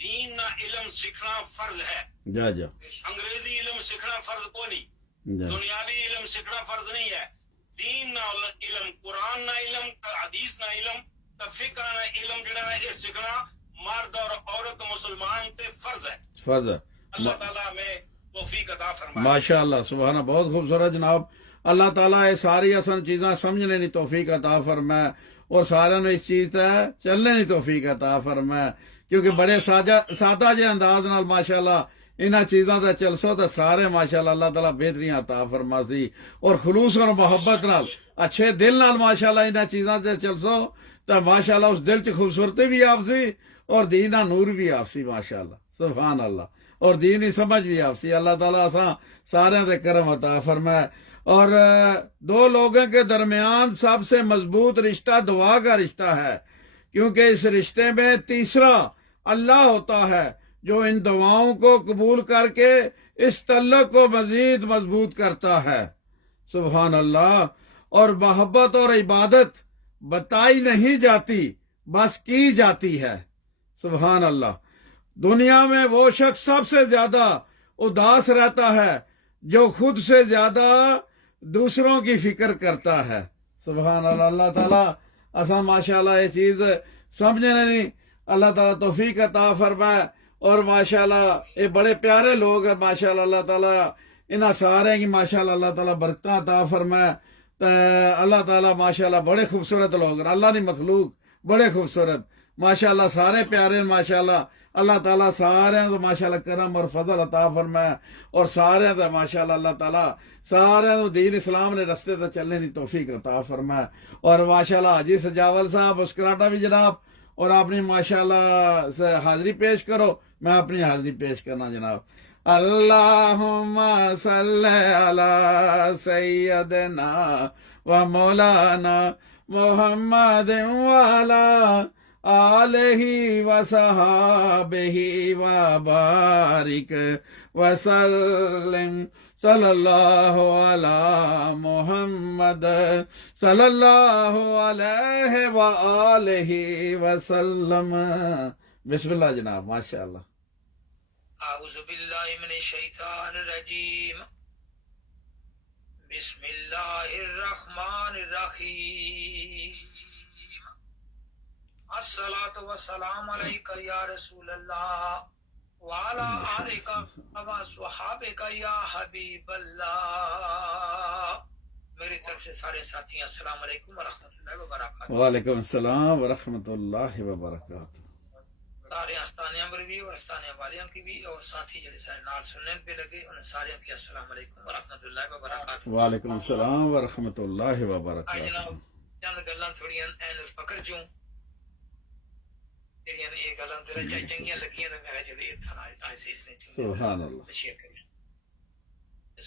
دین نہ علم سیکھنا فرض ہے۔ جا انگریزی علم سیکھنا فرض کو نہیں، جا دنیاوی علم سیکھنا فرض نہیں ہے۔ دین نہ علم، قرآن نہ علم، حدیث نہ علم، فقہ نہ علم جڑا ہے یہ سیکھنا مرد اور عورت مسلمان تے فرض ہے۔ فرض ہے۔ اللہ تعالیٰ ہمیں توفیق عطا فرمائے۔ ماشاء اللہ سبحانہ، بہت خوبصورت جناب۔ اللہ تعالیٰ یہ ساری اصل چیزاں سمجھنے نہیں توفیق عطا فرمائے، اور سارے نے اس چیز تے چلنے نہیں توفیق عطا فرمائے، کیونکہ بڑے سادہ جے انداز نال ماشاءاللہ انہاں چیزاں تے چلسو تے سارے ماشاءاللہ اللہ تعالیٰ بہترین عطا فرماسی، اور خلوص اور محبت نال اچھے دل نال ماشاءاللہ انہاں چیزاں تے چلسو تے ماشاءاللہ اس دل چ خوبصورتی بھی آپسی، اور دین دا نور بھی آپسی، ماشاءاللہ سبحان اللہ، اور دینی سمجھ بھی آپسی۔ اللہ تعالیٰ اساں سارے دے کرم عطا فرمائے۔ اور دو لوگوں کے درمیان سب سے مضبوط رشتہ دعا کا رشتہ ہے، کیونکہ اس رشتے میں تیسرا اللہ ہوتا ہے جو ان دعاؤں کو قبول کر کے اس تعلق کو مزید مضبوط کرتا ہے۔ سبحان اللہ۔ اور محبت اور عبادت بتائی نہیں جاتی، بس کی جاتی ہے۔ سبحان اللہ۔ دنیا میں وہ شخص سب سے زیادہ اداس رہتا ہے جو خود سے زیادہ دوسروں کی فکر کرتا ہے۔ سبحان اللہ۔ اللہ تعالیٰ اساں ماشاءاللہ یہ چیز سمجھنے نہیں، اللہ تعالیٰ توفیق عطا فرمائے، اور ماشاءاللہ یہ بڑے پیارے لوگ ہیں ماشاءاللہ، اللہ تعالیٰ انہاں سارے کی ماشاءاللہ اللہ تعالیٰ برکتیں عطا فرمائے۔ اللہ تعالیٰ ماشاءاللہ بڑے خوبصورت لوگ ہیں، اللہ نے مخلوق بڑے خوبصورت ماشاءاللہ سارے پیارے ماشاءاللہ، اللہ تعالیٰ سارے تو ماشاءاللہ کرم اور فضل عطا فرمائے، اور سارے تو ماشاءاللہ اللہ تعالیٰ سارے تو دین اسلام نے رستے تو چلنے کی توفیق عطا فرمائے۔ اور ماشاءاللہ حاجی سجاول صاحب اسکراٹا بھی جناب، اور اپنی ماشاءاللہ سے حاضری پیش کرو، میں اپنی حاضری پیش کرنا جناب۔ اللہم صلی علی سیدنا و مولانا محمد وعلی آلہ و صحابہ و بارک وسلم، صلی اللہ علی محمد صلی اللہ علیہ وآلہ وسلم۔ بسم اللہ جناب، ماشاءاللہ۔ اعوذ باللہ من الشیطان الرجیم، بسم اللہ الرحمن الرحیم، الصلاۃ والسلام علیک یا رسول اللہ وعلی آلک وصحابک یا حبیب اللہ۔ میری طرف سے سارے ساتھی السلام علیکم ورحمۃ اللہ وبرکاتہ۔ وعلیکم السلام ورحمۃ اللہ وبرکاتہ۔ سارے آستانیاں پر بھی اور آستانیاں والیاں کی بھی، اور ساتھی جڑے سارے نال سننے پہ لگے ان سارے کی السلام علیکم ورحمۃ اللہ وبرکاتہ۔ وعلیکم السلام ورحمۃ اللہ آج وبرکاتہ۔ جناب چند گلاں تھوڑیاں این پکڑ چوں جڑیاں یہ گلاں ذرا چنگیاں لگیاں تے میں چلے اتھا آج سے اس نے سبحان اللہ۔ شیئر کریں۔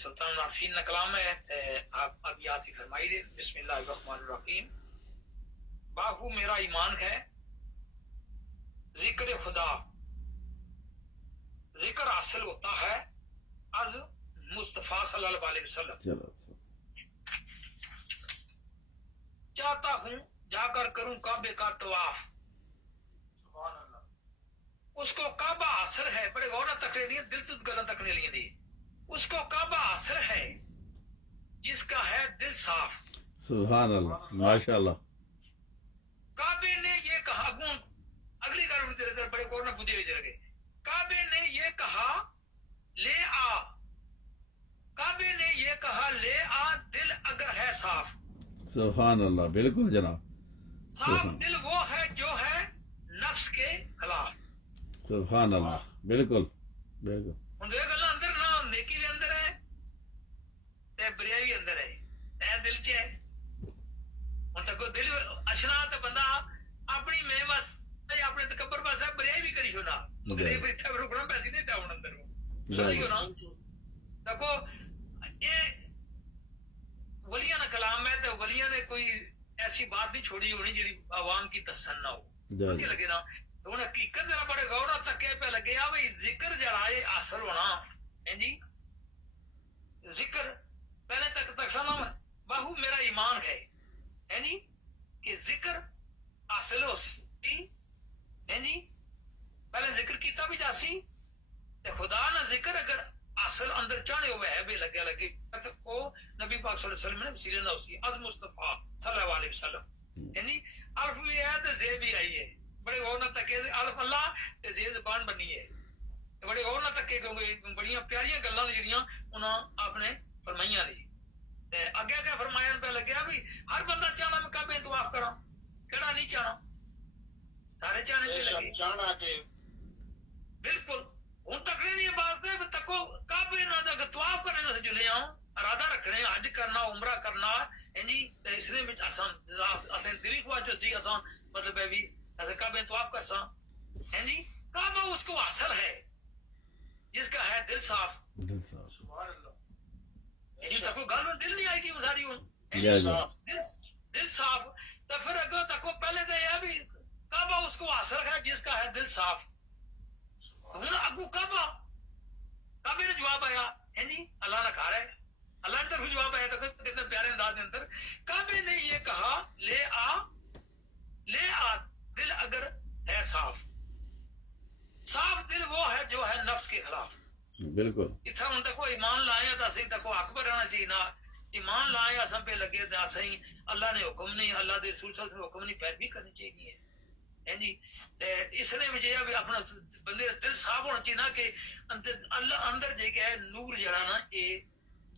سلطان العارفین کا کلام ہے، آپ ابیات ہی فرمائی دے۔ بسم اللہ الرحمن الرحیم۔ باہو میرا ایمان ہے ذکر خدا، ذکر حاصل ہوتا ہے از مصطفیٰ صلی اللہ علیہ وسلم۔ چلو چاہتا ہوں جا کر کروں کعبے کا طواف، سبحان اللہ۔ اس کو کعبہ حاصل ہے، بڑے غور تکنے لیے دل تت گلا تکنے لیے دی، اس کو کعبہ حاصل ہے جس کا ہے دل صاف. سبحان اللہ ماشاء اللہ. کعبے نے یہ کہا اگلی کار بڑے غور نہ پوچھے ہوئے لگے. کعبے نے یہ کہا لے آ. کعبے نے یہ کہا لے آ دل اگر ہے صاف. سبحان اللہ بالکل جناب. صاف دل وہ ہے جو ہے نفس کے خلاف. سبحان اللہ بالکل بالکل. ہوں یہ گلا اندر نہ نیکی بھی اندر ہے تے بریائی بھی اندر ہے. اے دل چ ہے. ہوں تک دل اشنا تو بندہ اپنی میں بس اپنے تکبر پاس بریائی بھی کری ہونا. رکنا پیسے نہیں ڈاؤن اندر ہونا. دیکھو یہ ولیاں کا کلام ہے تو ولیاں نے کوئی ایسی بات نہیں چھوڑی ہونی جی عوام کی تسن نہ ہو. لگے نا ہوں حقیقت ذرا بڑے غور تکے پہ لگے آ بھائی ذکر جڑا ہے حاصل ہونا ہے جی. ذکر پہلے تک تقسیم باہو میرا ایمان ہے جی کہ ذکر حاصل ہو سی ہے جی. پہلے ذکر کیتا بھی جاسی تے خدا نہ ذکر اگر اصل اندر چاہنے ہوئے ہے بھی لگے لگے تو وہ نبی پاک صلی اللہ علیہ وسلم نے وسیلے نہ اسی از مصطفیٰ صلی اللہ علیہ وسلم یعنی الف بھی ہے تے زے بھی آئی ہے. بڑے غور نہ تکے الف اللہ تے زے زبان بنی ہے. بڑے غور نہ تکے کیونکہ بڑیاں پیاریاں گلاں جڑیاں انہاں آپ نے فرمائیاں نے. تے اگے کیا فرمایا پہ لگیا بھی ہر بندہ چاہنا میں کعبے طواف کراں کیڑا نہیں چاہنا. سارے چاہنے پہ لگے چاہنا کہ بالکل. ہوں تک یہ بات ہے تکو کعبے نہ طواف کرنے سے جلے آؤں ارادہ رکھنے حج کرنا عمرہ کرنا ہے جی. اس نے آسان دلی خواہ جو سی آسان مطلب ہے بھی ایسے کعبے طواف کر سا ہے جی. کعبہ اس کو حاصل ہے جس کا ہے دل صاف. دل صاف. سبحان اللہ. جی تکو گل میں دل نہیں آئے گی وہ ساری ہوں دل صاف. تو پھر اگو تکو پہلے تو یہ بھی کعبہ اس کو حاصل ہے جس کا ہے دل صاف. ہوں اگو کعبہ کعبے نے جواب آیا ہے جی اللہ نے کہا ہے اللہ نے طرف جواب آیا تو کتنے پیارے انداز کے اندر. کعبے نے یہ کہا لے آ دل اگر ہے صاف. صاف دل وہ ہے جو ہے نفس کے خلاف. بالکل. اتنا ہوں تک ایمان لائے تو اصل تک حق پر رہنا چاہیے نا. ایمان لائے اصل پہ لگے تو اصل اللہ نے حکم نہیں اللہ کے رسول صلی اللہ علیہ وسلم نے حکم نہیں پیروی کرنی چاہیے ہے جی. اس نے بھی بھی اپنا بندے دل صاف ہونا چاہیے نا کہ اللہ اندر جے کہ نور جڑا نا یہ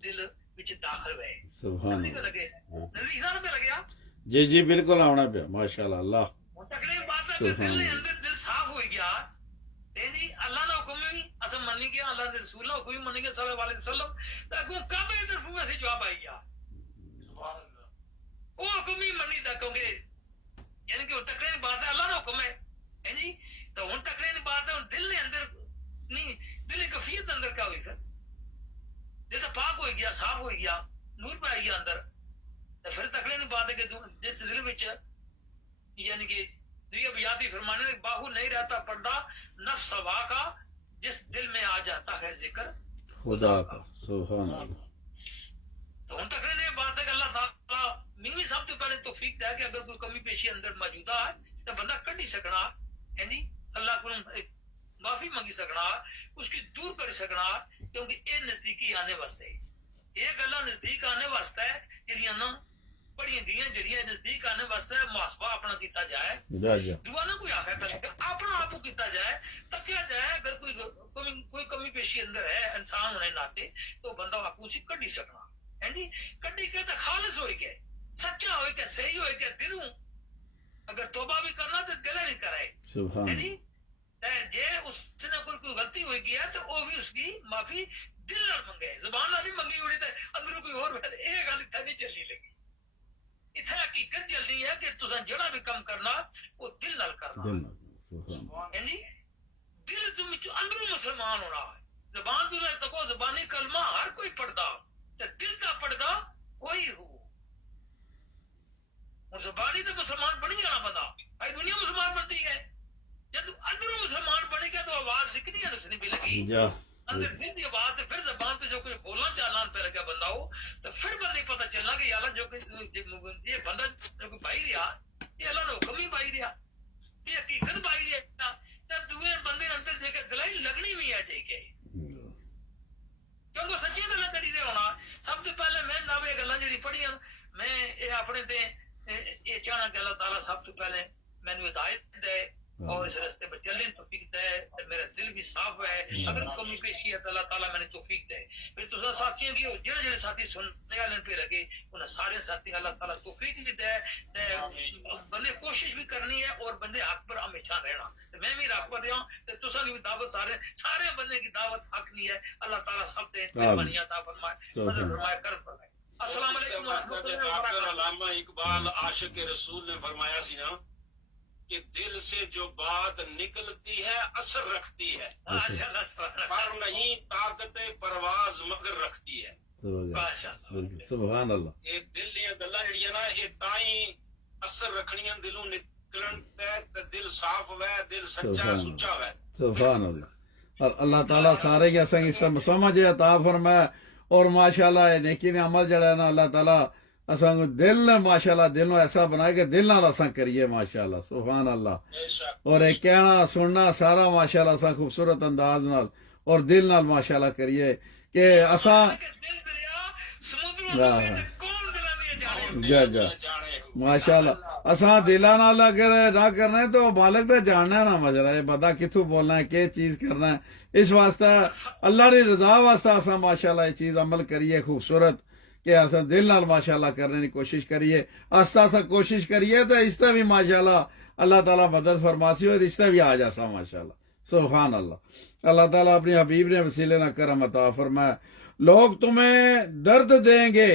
دل وچ داخل ہوئے. سبحان اللہ. لگے نظر پہ لگیا جی جی بالکل آنا پیا ماشاء اللہ. اللہ تکلیف بات ہے کہ دل نے اندر دل صاف ہو گیا جی. اللہ نے حکم بھی اصل منی گیا اللہ کے رسول نے حکم بھی منی گیا صلی اللہ علیہ وسلم. کعبے طرف سے جواب آئی گیا وہ حکم ہی منی تھا کیونکہ یعنی کہ تکڑے کی بات ہے اللہ نے حکم ہے جی. تو ہوں تکڑے کی بات ہے دل نے اندر نہیں دل کفیت اندر کیا ہوئی پھر دل تو پاک ہو گیا صاف ہو گیا نور پہ آئی گیا اندر. تو پھر تکڑے کی بات ہے کہ جس دل میں یعنی کہ بیادی فرمانے باہو نہیں رہتا پردہ نفس سوا کا جس دل میں آ جاتا ہے ذکر خدا کا. سبحان اللہ. تو ہوں تک یہ بات ہے کہ اللہ تعالیٰ منگی سب تو پہلے توفیق دے کہ اگر کوئی کمی پیشی اندر موجودہ ہے تو بندہ کڈی سکنا ہے جی. اللہ کو معافی منگی سکنا اس کی دور کر سکنا کیونکہ یہ نزدیکی آنے واسطے یہ گلا نزدیک آنے واسطے جہاں نا پڑھیاں گئی جہاں نزدیک آنے واسطے محاسبہ اپنا کیتا جائے. دعا نہ کوئی آخر پہلے اپنا آپ کیتا جائے تکیا جائے اگر کوئی کمی پیشی اندر ہے انسان ہونے ناطے تو بندہ آپ اسی کڈی سکنا ہے جی. کڈی کے تو خالص ہوئے کہ سچا ہوئے کہ صحیح ہوئے کہ دلوں اگر توبہ بھی کرنا تو گلے بھی کرے ہے جی. جے اس نے کوئی غلطی ہوئی گیا تو وہ بھی اس کی معافی دل نہ منگے زبان نہ نہیں منگی ہوئی تو اندروں کوئی اور یہ گل اتنا نہیں چلنی لگی. اتنا حقیقت چلنی ہے کہ تساں جڑا بھی کم کرنا وہ دل نال کرنا ہے جی. دل اندروں مسلمان ہونا زبان بھی تکو زبانی کلمہ ہر کوئی پڑھتا دل کا پڑھتا کوئی ہو. زبانی تو مسلمان بنی جانا بندہ بھائی دنیا مسلمان بنتی ہے جب اندروں مسلمان بنے گا تو آواز لکھنی ہے نہیں بھی لگی اندر دل کی آواز پھر زبان پہ جو کوئی بولنا چالنا پہ لگا بندہ ہو تو پھر بندے پتہ چلنا کہ اللہ جو یہ بندہ جو کوئی بائی رہا یہ اللہ نے حکم ہی بائی رہا یہ حقیقت بائی رہا تب دوسرے بندے اندر دے کے دلائی لگنی بھی ہے ٹھیک ہے کیونکہ سچی گلا کری دے ہونا سب تو پہلے میں جناب یہ گلاں جڑی پڑھیاں میں یہ اپنے تے یہ چاہنا کہ اللہ تعالیٰ سب تو پہلے مینوں ہدایت دے اور اس راستے پہ چلنے توفیق دے تے میرا دل بھی صاف ہے اگر کمی پیشی ہے تو اللہ تعالیٰ میں نے توفیق دے پھر تساں ساتھیاں کی جڑے جڑے ساتھی سننے والے پہ لگے انہاں سارے ساتھی اللہ تعالیٰ توفیق بھی دے تے بندے کوشش بھی کرنی ہے اور بندے حق پر ہمیشہ رہنا تے میں بھی حق پر رہا تے تساں کی بھی دعوت سارے بندے کی دعوت حق نہیں ہے اللہ تعالیٰ سب دے مہربانی عطا فرمائے فضل فرمائے کرم فرمائے السلام علیکم ورحمۃ اللہ وبرکاتہ علامہ اقبال عاشق رسول نے فرمایا سی نا کہ دل سے جو بات نکلتی ہے اثر رکھتی ہے پر نہیں طاقت پرواز مگر رکھتی ہے سبحان اللہ یہ دل دیا گلاں جڑیاں نا یہ تائیں اثر رکھنیاں دلوں نکلن تے دل صاف ہوے دل سچا سچا ہوے سبحان اللہ اللہ تعالیٰ سارے کے اساں کی سمجھ عطا فرمائے اور ماشاءاللہ نیکی نے عمل جڑا ہے نا اللہ تعالیٰ اساں کو دل ماشاءاللہ دل نو ایسا بنائے کہ دل نال اساں کریے ماشاءاللہ سبحان اللہ اور ایک کہنا سننا سارا ماشاءاللہ اساں خوبصورت انداز نال اور دل نال ماشاءاللہ کریے کہ اساں جا ماشاءاللہ اساں دلاں نال اگر نہ کرنا ہے تو مالک تے جاننا ہے نا مجرا ہے بندہ کتھوں بولنا ہے کہ چیز کرنا ہے اس واسطے اللہ دی رضا واسطے اساں ماشاءاللہ یہ چیز عمل کریے خوبصورت کہ اساں دل نال ماشاءاللہ کرنے کی کوشش کریے آستہ آستہ کوشش کریے تو اس تے بھی ماشاءاللہ اللہ تعالیٰ مدد فرماسی اور اس تے بھی آ جاسا ماشاءاللہ سبحان اللہ اللہ تعالیٰ اپنی حبیب نے وسیلے نہ کرم عطا فرمائے لوگ تمہیں درد دیں گے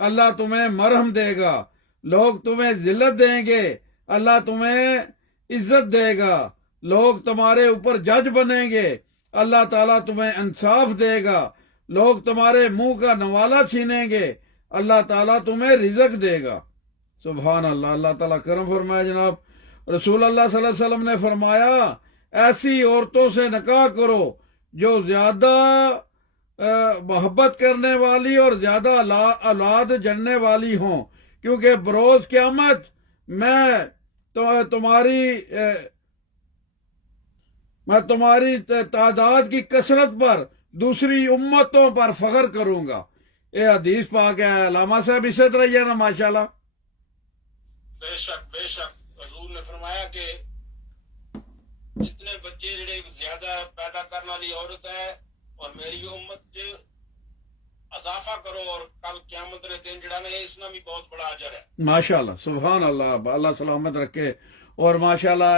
اللہ تمہیں مرہم دے گا لوگ تمہیں ذلت دیں گے اللہ تمہیں عزت دے گا لوگ تمہارے اوپر جج بنیں گے اللہ تعالیٰ تمہیں انصاف دے گا لوگ تمہارے منہ کا نوالا چھینیں گے اللہ تعالیٰ تمہیں رزق دے گا سبحان اللہ اللہ تعالیٰ کرم فرمائے جناب رسول اللہ صلی اللہ علیہ وسلم نے فرمایا ایسی عورتوں سے نکاح کرو جو زیادہ محبت کرنے والی اور زیادہ اولاد جننے والی ہوں کیونکہ بروز قیامت میں تمہاری تعداد کی کثرت پر دوسری امتوں پر فخر کروں گا یہ حدیث پاک ہے علامہ صاحب اسی طرح ہی ہے نا ماشاءاللہ بے شک حضور نے فرمایا کہ جتنے بچے جڑے زیادہ پیدا کرنے والی عورت ہے اور میری امت اضافہ کرو اور کل قیامت کے دن جڑا نا اس میں بھی بہت بڑا اجر ہے ماشاءاللہ سبحان اللہ اللہ سلامت رکھے اور ماشاءاللہ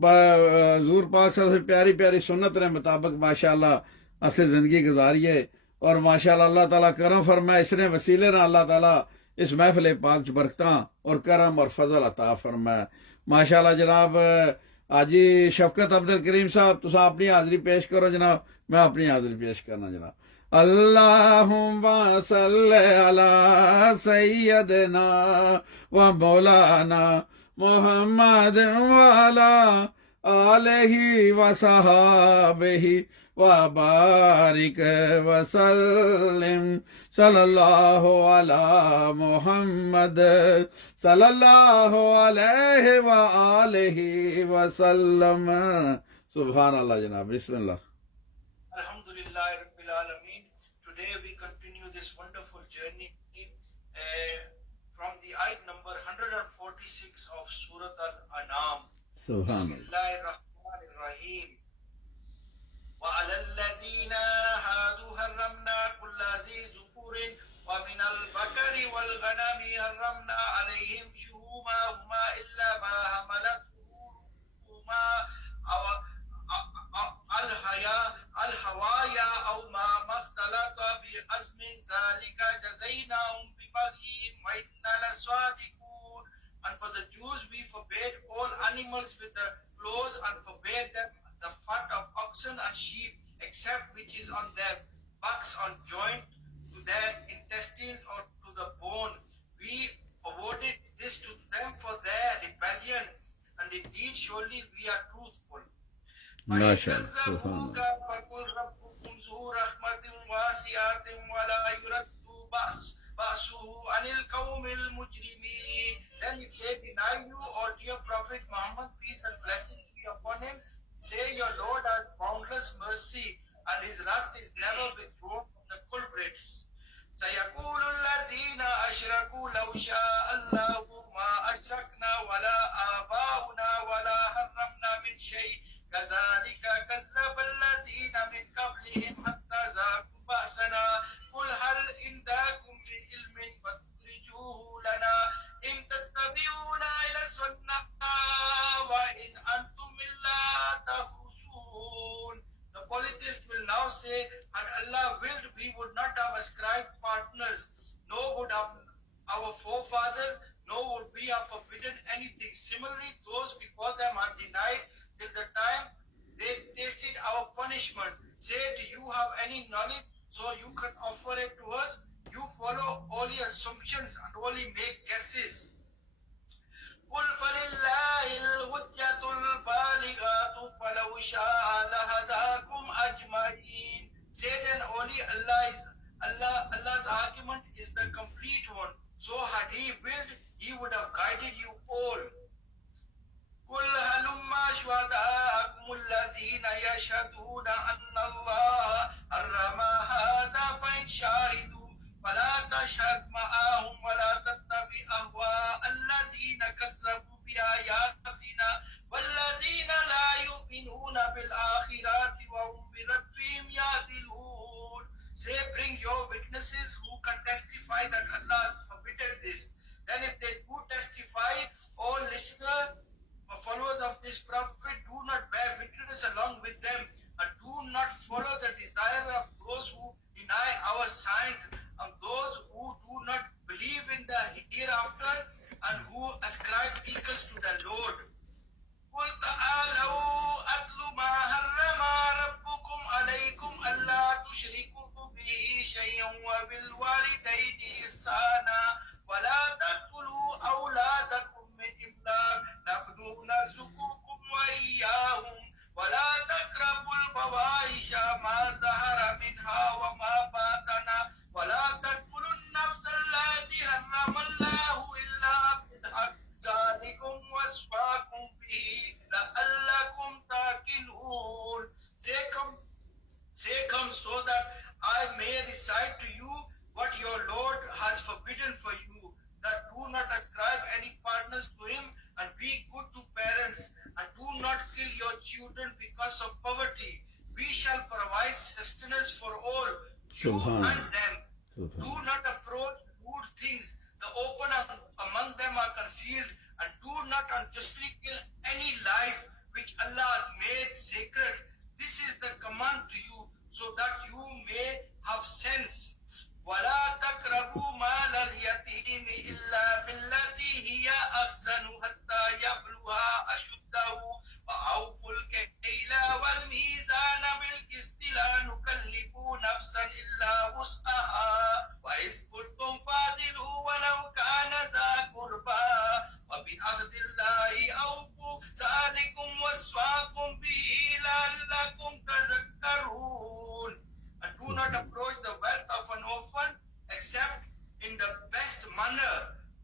حضور پاک صلی اللہ علیہ وسلم پیاری پیاری سنت کے مطابق ماشاءاللہ اصل زندگی گزاریے اور ماشاءاللہ اللہ تعالیٰ کرم فرمائے اس نے وسیلے نہ اللہ تعالیٰ اس محفل پاک چ برکتاں اور کرم اور فضل عطا فرمائے ماشاءاللہ جناب آجی شفقت عبد الکریم صاحب تساں اپنی حاضری پیش کرو جناب میں اپنی حاضری پیش کرنا جناب اللہم صلی علی سیدنا و مولانا محمد وعلی آلہ و صحابہ وبارک وسلم صلی اللہ علی محمد صلی اللہ علیہ وآلہ وسلم سبحان اللہ جناب بسم اللہ Alhamdulillah Rabbil Alameen. Today we continue this wonderful journey from the ayat number 146 of Surah Al-An'am. Bismillahirrahmanirrahim. وَعَلَى الَّذِينَ هَادُوا حَرَّمْنَا كُلَّ ذِي ظُفُرٍ وَمِنَ الْبَقَرِ وَالْغَنَمِ حَرَّمْنَا عَلَيْهِمْ شُحُومَهُمَا إِلَّا مَا حَمَلَتْ ظُهُورُهُمَا أَوْ الْهَوَايَا أَوْ مَا اخْتَلَطَ بِعَظْمٍ ذَلِكَ جَزَيْنَاهُمْ بِبَغْيِهِمْ وَإِنَّا لَصَادِقُونَ. And for the Jews we forbade all animals with the claws and forbade them the fat of oxen and sheep except which is on their backs on joint to their intestines or to the bone. We awarded this to them for their rebellion and indeed surely we are truthful. فَإِنْ فَقُلْ رَبُّكُمْ ذُو رَحْمَةٍ وَاسِعَةٍ وَلَا يُرَدُّ بَأْسُهُ عَنِ الْقَوْمِ الْمُجْرِمِينَ. Then if they deny you, O dear Prophet Muhammad, peace and blessings be upon him, say your Lord has boundless mercy and his wrath is never withdrawn from the culprits. سيقول الذين أشركوا لو شاء الله ما أشركنا ولا آباؤنا ولا حرمنا من شيء كذلك كذب الذين من قبلهم حتى ذاقوا بأسنا قل هل عندكم من علم فتخرجوه لنا إن تتبعون إلى الظن وإن أنتم إلا تخرصون. The polytheist will now say, had Allah willed, we would not have ascribed partners, nor would have our forefathers, nor would we have forbidden anything. Similarly, those before them are denied till the time they tasted our punishment. Say, do you have any knowledge so you can offer it to us? You follow only assumptions and only make guesses. قل فلله الحجة البالغة flu شاء لهداكم أجمعين. Say then only Allah's argument is the complete one. So had He willed, He would have guided you all. قل هلما شهداءكم الذين يشهدون أن الله حرم هذا فإن شهدوا فلا تشهد معهم ولا تتبع أهواء الذين كذبوا بآياتنا والذين لا يؤمنون بالآخرة وهم بربهم يعدلون. Say, bring your witnesses who can testify that Allah has forbidden this. Then if they do testify, all listener or followers of this prophet, do not bear witness along with them, and do not follow the desire of those who deny our signs and those who do not believe in the hereafter and who ascribe equals to the Lord. قل تعالوا أتل ما حرم ربكم عليكم ألا تشركوا به شيئا وبالوالدين إحسانا ولا تقتلوا أولادكم من إملاق نحن نرزقكم وإياهم ولا تقربوا الفواحش ما ظهر منها وما بطن ولا تقتلوا النفس التي حرم الله إلا بالحق ذلكم وصاكم به لعلكم تعقلون. Say come so that I may recite to you what your Lord has forbidden for you, that do not ascribe any partners to Him and be good to parents and do not kill your children because of poverty. We shall provide sustenance for all, you and them. Do not approach good things. The open among them are concealed, and do not unjustly kill any life which Allah has made sacred. This is the command to you, so that you may have sense. ولا تقربوا مال اليتيم إلا بالتي هي أحسن حتى يبلغ أشده وأوفوا الكيل والميزان بالقسط لا نكلف نفسا إلا وسعها وإذ قلتم فاعدلوا ولو كان ذا قربى وبعهد الله أوفوا ذلكم وصاكم به لعلكم تذكرون. And do not approach the wealth of an orphan except in the best manner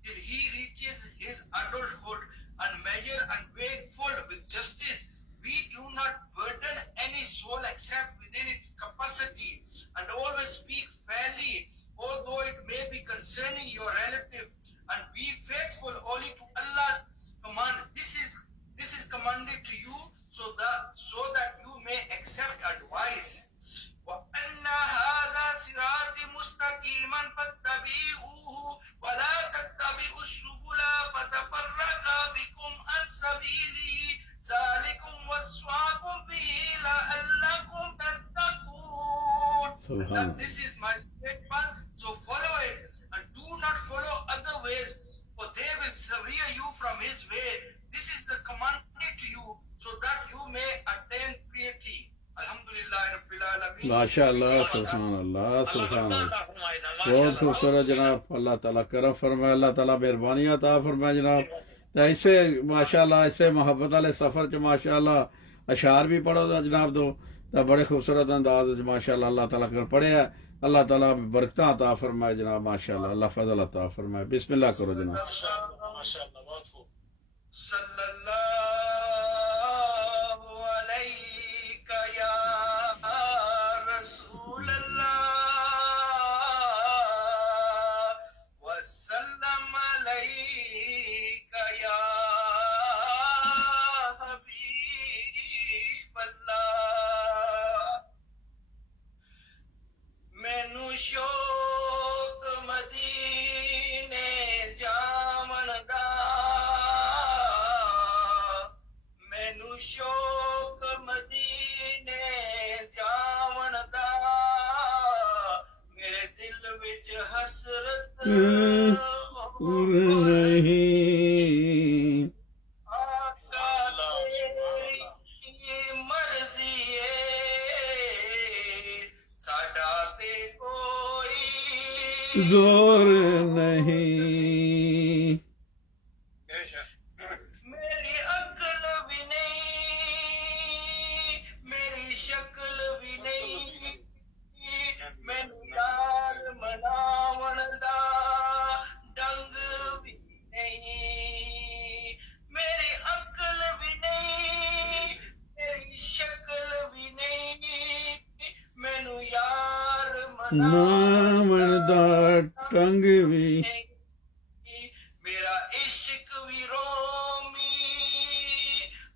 till he reaches his adulthood, and measure and weigh full with justice. We do not burden any soul except within its capacity, and always speak fairly, although it may be concerning your relative, and be faithful only to Allah's command. This is commanded to you so that you may accept advice. وَأَنَّ هَذَا صِرَاطِي مُسْتَقِيمًا فَاتَّبِعُوهُ وَلَا تَتَّبِعُوا السُّبُلَ فَتَفَرَّقَ بِكُمْ عَنْ سَبِيلِهِ ذَلِكُمْ وَصَّاكُمْ بِهِ لَعَلَّكُمْ تَتَّقُونَ. That this is my straight path, so follow it, and do not follow other ways, for they will sever you from His way. This is the commandment to you, so that you may attain piety. ماشاء اللہ سبحان اللہ سبحان اللہ. بہت خوبصورت جناب. اللہ تعالیٰ کرم فرمائے, اللہ تعالیٰ مہربانی عطا فرمائے جناب. ایسے ماشاء اللہ ایسے محبت والے سفر چ ماشاء اللہ اشعار بھی پڑھو جناب دو تو بڑے خوبصورت انداز ماشاء اللہ اللہ تعالیٰ کر پڑھے ہے. اللہ تعالیٰ برکتاں عطا فرمائے جناب. ماشاء اللہ اللہ فضل عطا فرمائے. بسم اللہ کرو جناب. نہیں آقا تیری مرضی ہے ساڈا تے کوئی زور نہیں میری عقل بھی نہیں میری شکل بھی نہیں مینوں یار مناون دا ڈنگ بھی نہیں میری عقل بھی نہیں میری شکل بھی نہیں مینوں یار نامن دا ٹنگ بھی میرا عشق بھی رومی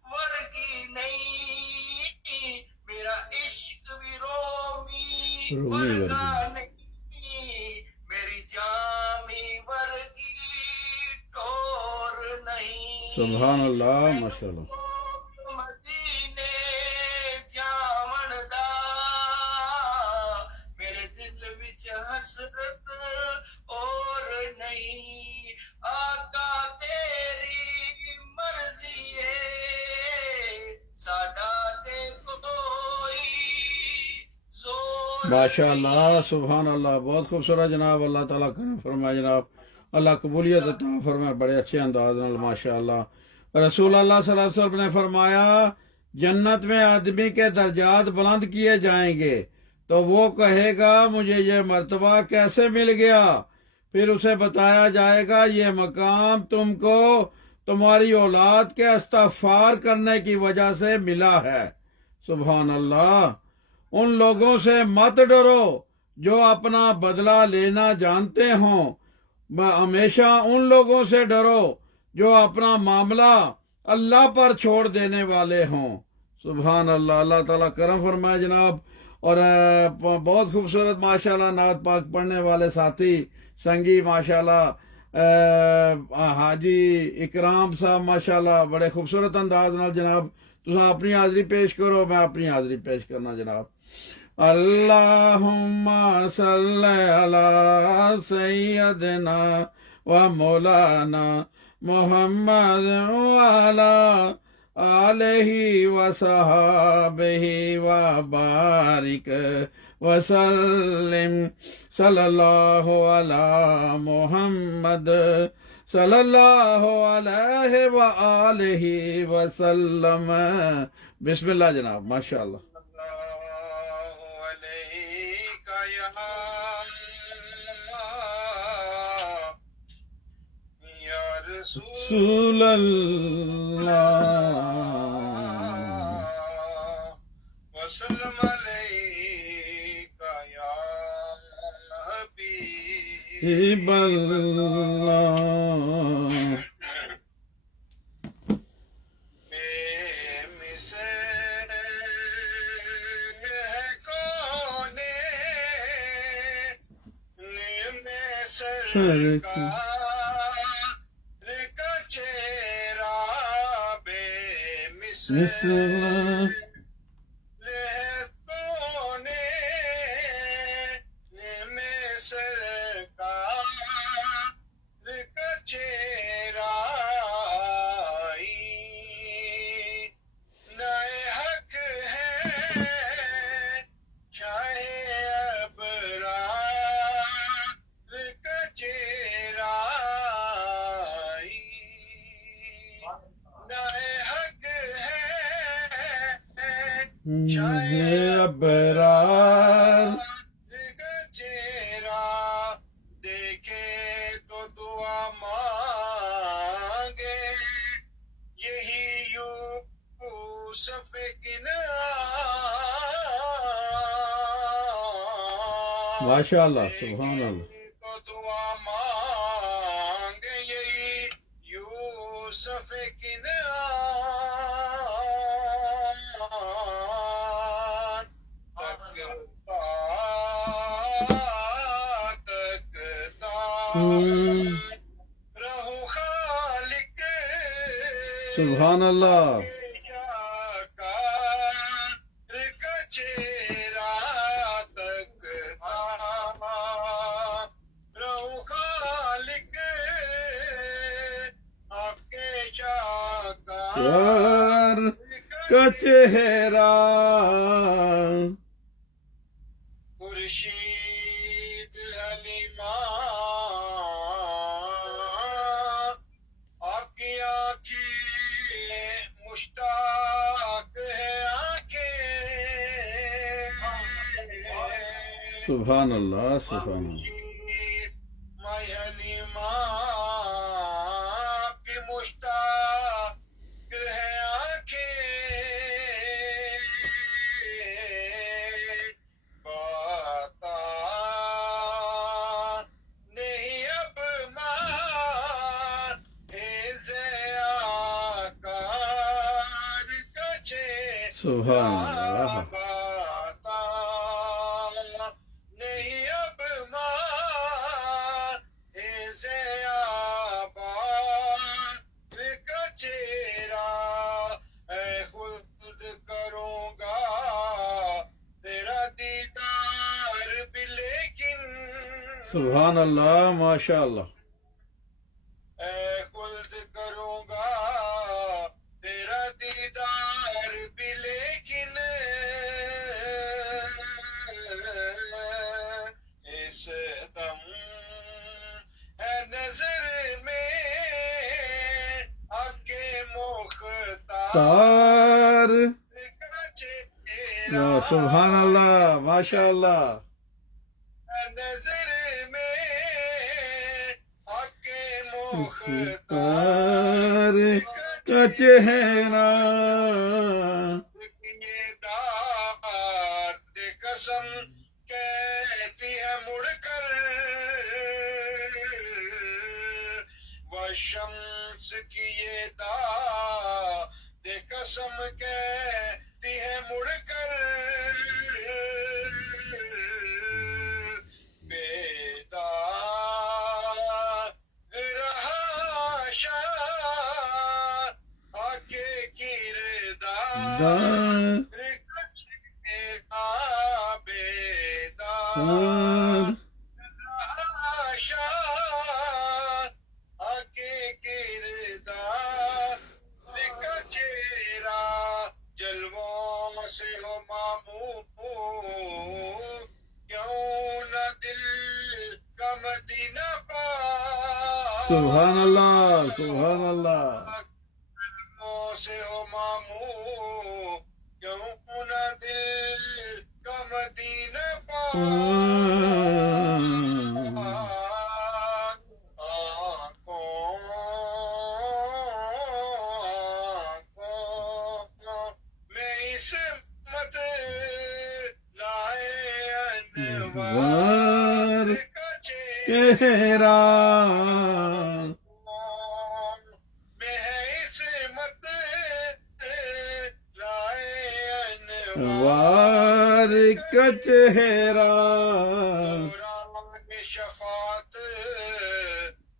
ورگی نہیں میرا عشق بھی رومی ورگا نہیں میری جامی ورگی ٹور نہیں سبحان اللہ ماشاءاللہ مدینے جاون دا میرے دل وچ حسرت اور نہیں آقا تیری مرضی ہے ساڈا تے کوئی زور ماشاءاللہ سبحان اللہ بہت خوبصورت جناب اللہ تعالیٰ کرم فرمائے جناب اللہ قبولیت عطا فرمائے بڑے اچھے انداز نال ماشاءاللہ رسول اللہ صلی اللہ علیہ وسلم نے فرمایا جنت میں آدمی کے درجات بلند کیے جائیں گے تو وہ کہے گا مجھے یہ مرتبہ کیسے مل گیا پھر اسے بتایا جائے گا یہ مقام تم کو تمہاری اولاد کے استغفار کرنے کی وجہ سے ملا ہے سبحان اللہ ان لوگوں سے مت ڈرو جو اپنا بدلہ لینا جانتے ہوں ہمیشہ ان لوگوں سے ڈرو جو اپنا معاملہ اللہ پر چھوڑ دینے والے ہوں سبحان اللہ اللہ تعالیٰ کرم فرمائے جناب اور بہت خوبصورت ماشاءاللہ نعت پاک پڑھنے والے ساتھی سنگی ماشاءاللہ حاجی اکرام صاحب ماشاءاللہ بڑے خوبصورت انداز نال جناب تساں اپنی حاضری پیش کرو میں اپنی حاضری پیش کرنا جناب اللہم صلی علی سیدنا و مولانا محمد وعلی آلہ وصحابہ وبارک وسلم صلی اللہ علی محمد صلی اللہ علیہ وآلہ وسلم بسم اللہ جناب ماشاءاللہ رسول اللہ وسلم علیک یا حبیب اللہ بے مثل ہے کون سرکار مثل ابرار چہرہ دیکھے تو دعا مانگے یہی یوسف کنعان ماشاءاللہ سبحان اللہ تو دعا مانگے یہی یوسف رہو خالق سبحان اللہ چہرہ تک رہو خالق سرکار کا چہرہ خورشید حلیمہ آپ کی آنکھیں مشتاق ہے آنکھیں سبحان اللہ سبحان اللہ خورشید مائی حلیمہ آپ کی مشتاق ہے آنکھیں باتا نہیں اب ماں آکار کچے سبحان اللہ باتا نہیں اب ماں آبار کا چہرہ اے خود کروں گا تیرا دیدار بھی لیکن سبحان اللہ ماشاء اللہ اے خلد کروں گا تیرا دیدار بھی لیکن اس دم ہے نظر میں آپ کے مختار تار کا چہرہ سبحان اللہ ماشاء اللہ نظر میں آپ کے مختار تار کا چہرہ یہ داد قسم کہتی ہے مڑ کر وہ شمس کی یہ داد قسم کہتی ہے مڑ کر بیدار رہا شاہ آگے کردار دار بیدار رہا شاہ آگے کردار کا چہرہ جلووں سے ہو معمور کیوں نہ دل کا مدینہ پاک سبحان اللہ سبحان اللہ جلووں سے ہو معمور کیوں نہ دل کا مدینہ پاک آنکھوں میں عصمت لائے انوار کا چہرہ میں ہے عصمت لائے انوار وار کا چہرہ دوران شفاعت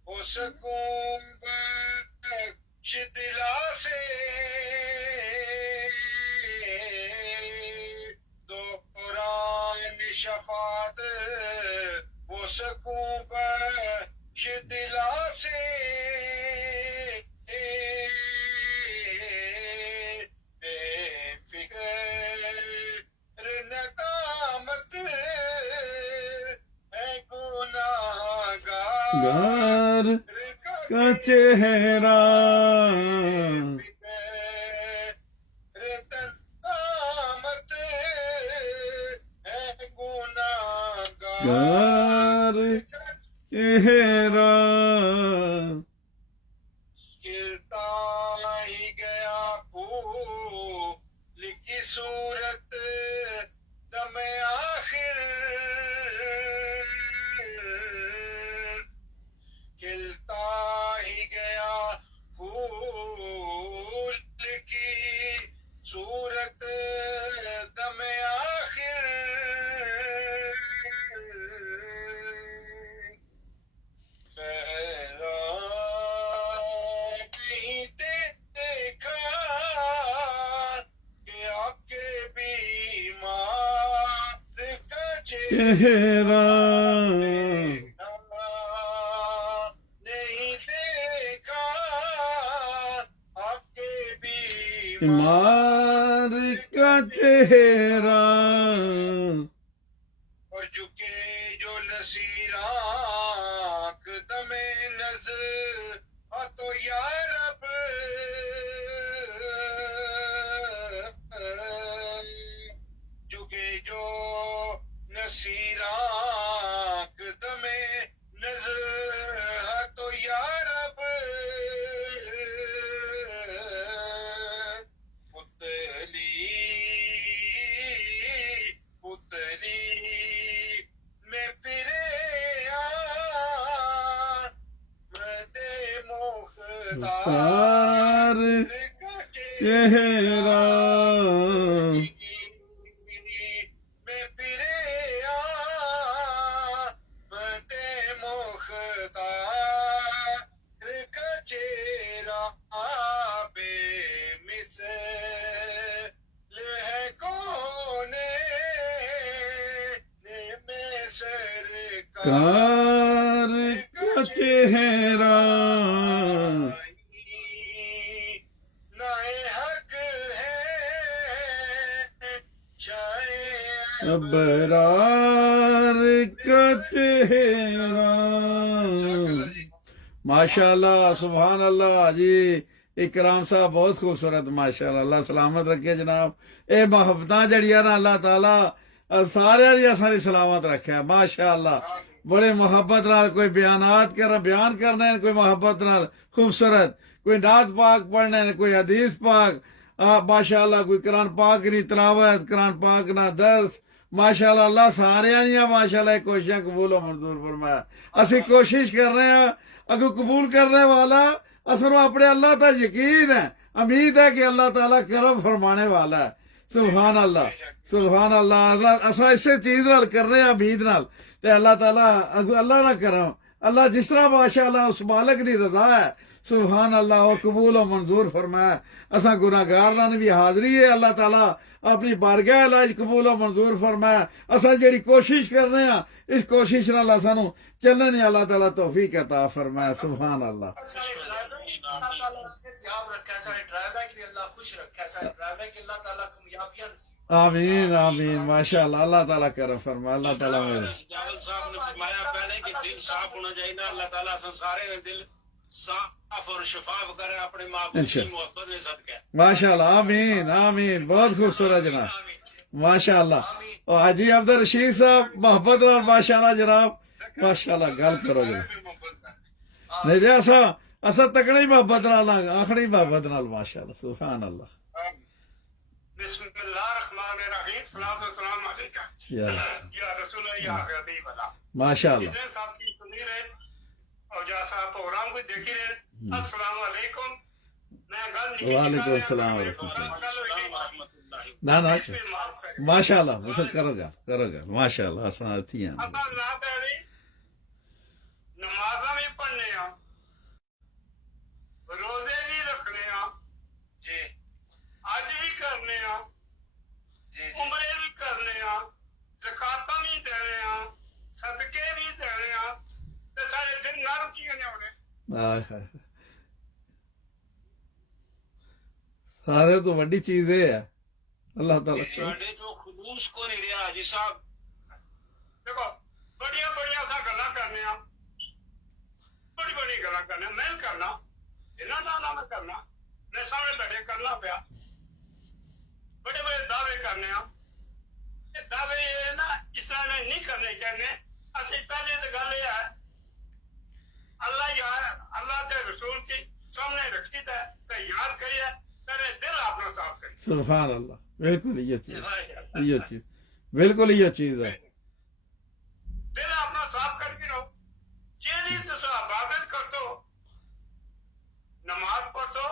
ہو سکوں بخش دلا سے دوران شفاعت ہو سکوں بخش دلا سے بے فکر ندامت ہے گناہگار گار کا چہرہ ندامت ہے گناہگار گار چہرہ گرتا ہی گیا پھول کی صورت دم آخر کھلتا ہی گیا پھول کی صورت دم آخر نہیں دیکھا کہ آپ کے بیمار کا چہرہ نہیں دیکھا آپ کے بیمار کا چہرہ اور جھکے جو نصیراک دم نظر تو یا رب جھکے جو نصیراک دم نظر تو یا رب پتلی میں پھرے مدے مختار چہرہ میں پھرے مدے مختار کا چہرہ بے مثل ہے کون میں کار کا چہرہ حق ہے شاید ابرار کا چہرہ. ماشاء اللہ سبحان اللہ جی. اکرام صاحب بہت خوبصورت ماشاء اللہ. اللہ سلامت رکھے جناب. اے محبتاں جڑیاں نا اللہ تعالیٰ سارے دیا ساری سلامت رکھے ماشاء اللہ. بڑے محبت نال کوئی بیانات بیان کرنے کوئی محبت نال خوبصورت, کوئی نعت پاک پڑھنے کوئی حدیث پاک ماشاء اللہ, کوئی قرآن پاک نی تلاوت قرآن پاک نہ درس ماشاء اللہ. اللہ سارے ماشاء اللہ کوششیں قبول و منظور فرمایا. اسی کوشش کر رہے ہیں اگو قبول کرنے والا اصل اپنے اللہ تا یقین ہے, امید ہے کہ اللہ تعالیٰ کرم فرمانے والا ہے. سبحان اللہ سبحان اللہ. اصل اسی چیز نال کر رہے ہیں امید نال تے اللہ تعالیٰ اللہ نہ کرم اللہ جس طرح ماشاء اللہ اس مالک نی رضا ہے سبحان اللہ وہ قبول و منظور فرمایا. اساں گناہگار نے بھی حاضری ہے اللہ تعالیٰ اپنی بارگاہ علاج قبول و منظور فرمایا. اساں جڑی کوشش کر رہے ہیں اس کوشش نال سانو چلنے نہیں اللہ تعالیٰ توفیق عطا فرمایا. سبحان اللہ. آمین آمین ماشاء اللہ. اللہ تعالیٰ کرم فرمایا. اللہ تعالیٰ میرے جاول صاحب نے فرمایا پہلے کہ دل صاف ہونا چاہیے نا. اللہ تعالیٰ سے سارے دل صاف اور شفاف کرے اپنے محبوب کی محبت میں صدقہ. ماشاء اللہ آمین آمین. بہت خوبصورت جناب ماشاء اللہ. اور حاجی عبد الرشید صاحب محبت اور ماشاء اللہ جناب ماشاء اللہ گل کرو جناب. نہیں جی اصا تکڑی محبت نال آخری محبت نال ماشاء اللہ. سبحان اللہ. بسم اللہ الرحمن الرحیم. صلاۃ و سلام علیکہ یا رسول اللہ یا حبیب اللہ. ماشاء اللہ. جتنے ساتھی سنی رہے اور جیسا پروگرام کو دیکھی رہے السلام علیکم. وعلیکم السلام ورحمۃ اللہ. نہ ماشاء اللہ کرو گا ماشاء اللہ. اصل نمازاں بھی پڑھنے ہاں, روزے بھی رکھنے ہاں, جی اج بھی کرنے ہاں, عمرے بھی کرنے ہاں, زکاتاں بھی دینے ہاں, صدقے بھی دینے ہاں, تے سارے دن نرم کیوں نہیں ہونے. سارے تو وڈی چیز ہے اللہ تعالیٰ ساڈے جو خلوص کو نہیں رہا جی صاحب. دیکھو بڑیاں بڑیاں سا گلاں کرنے ہاں, بڑی بڑی گلاں کرنے میں کرنا انہاں نال نہ کرنا میں سامنے بیٹھے کرنا پیا. بڑے بڑے دعوے کرنے ہاں. یہ دعوے نا اس طرح نہیں کرنے چاہیے. اسی پہلے تو گل یہ ہے اللہ یار اللہ کے رسول کی سامنے رکھی ہے تو یاد کریے پہلے دل اپنا صاف کریے. سبحان اللہ. بالکل یہ چیز بالکل یہ چیز ہے. دل اپنا صاف کر کے رہو. جیڑی تسا عبادت کرسو, نماز پڑھسو,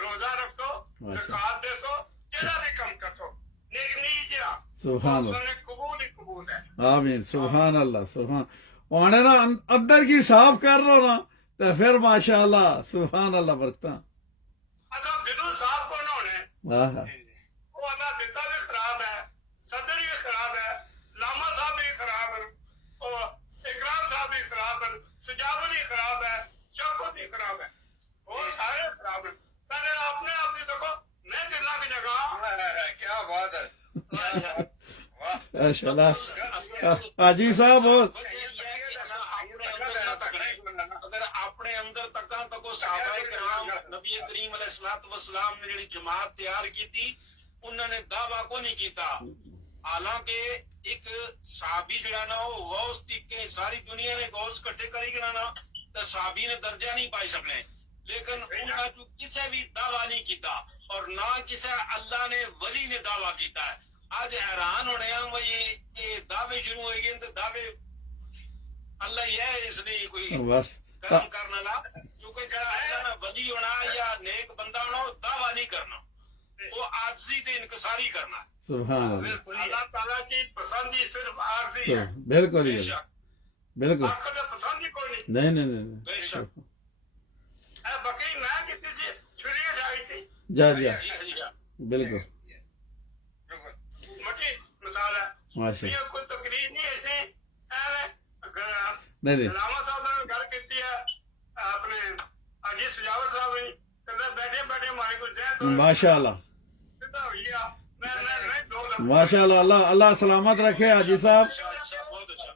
روزہ رکھسو, زکات دیسو, جڑا بھی کم کرسو نیک نیجا سبحان اللہ قبول ہی قبول ہے. آمین. سبحان اللہ سبحان. وانے نا اندر کی صاف کر لو نا تو پھر ماشاء اللہ سبحان اللہ برکتاں. اصل دلوں صاف کو نہ ہونے آہا وہ اللہ دیتا بھی خراب ہے, صدر بھی خراب ہے, لاما صاحب بھی خراب ہے, اور اکرام صاحب بھی خراب ہے, سجاو بھی خراب ہے, شوکت بھی خراب ہے, وہ سارے خراب ہیں. پہلے اپنے آپ سے دیکھو میں ماشاء اللہ حاجی صاحب بہت اگر اپنے اندر تکاں تو کو صحابہ کرام نبی کریم علیہ الصلوۃ والسلام نے جڑی جماعت تیار کی تھی انہوں نے دعویٰ کو نہیں کیتا حالانکہ ایک صحابی جڑا نا وہ غوث تھی کہ ساری دنیا نے غوث کٹھے کری گنا نا تو صحابی نے درجہ نہیں پائی سکنے لیکن انہوں نے کسے بھی دعویٰ نہیں کیتا اور نہ کسے اللہ نے ولی نے دعویٰ کیتا ہے آج حیران ہونے ہیں وہ یہ دعوے شروع ہوئے گئے تو دعوے اللہ یہ ہے اس لیے کوئی بس کام کرنا لا کیونکہ جڑا اللہ نے ولی ہونا یا نیک بندہ ہونا وہ دعویٰ نہیں کرنا وہ عاجزی تے انکساری کرنا سبحان اللہ اللہ تعالیٰ کی پسند ہی صرف عارضی ہے بالکل بے ہی شک بالکل آخر میں پسند ہی کوئی نہیں نہیں بے شک بکری میں کسی سے چھری اٹھائی تھی جا جی جی بالکل مٹی مثال ہے ماشاء یہ کوئی تقریر نہیں ایسی نہیں علامہ صاحب نے گل کی ہے اپنے حاجی سجاور صاحب نے بیٹھے بیٹھے ہمارے کو ذہن ماشاء اللہ سیدھا ہو گیا میں دو لفظ ماشاء اللہ اللہ اللہ سلامت رکھے حاجی صاحب بہت اچھا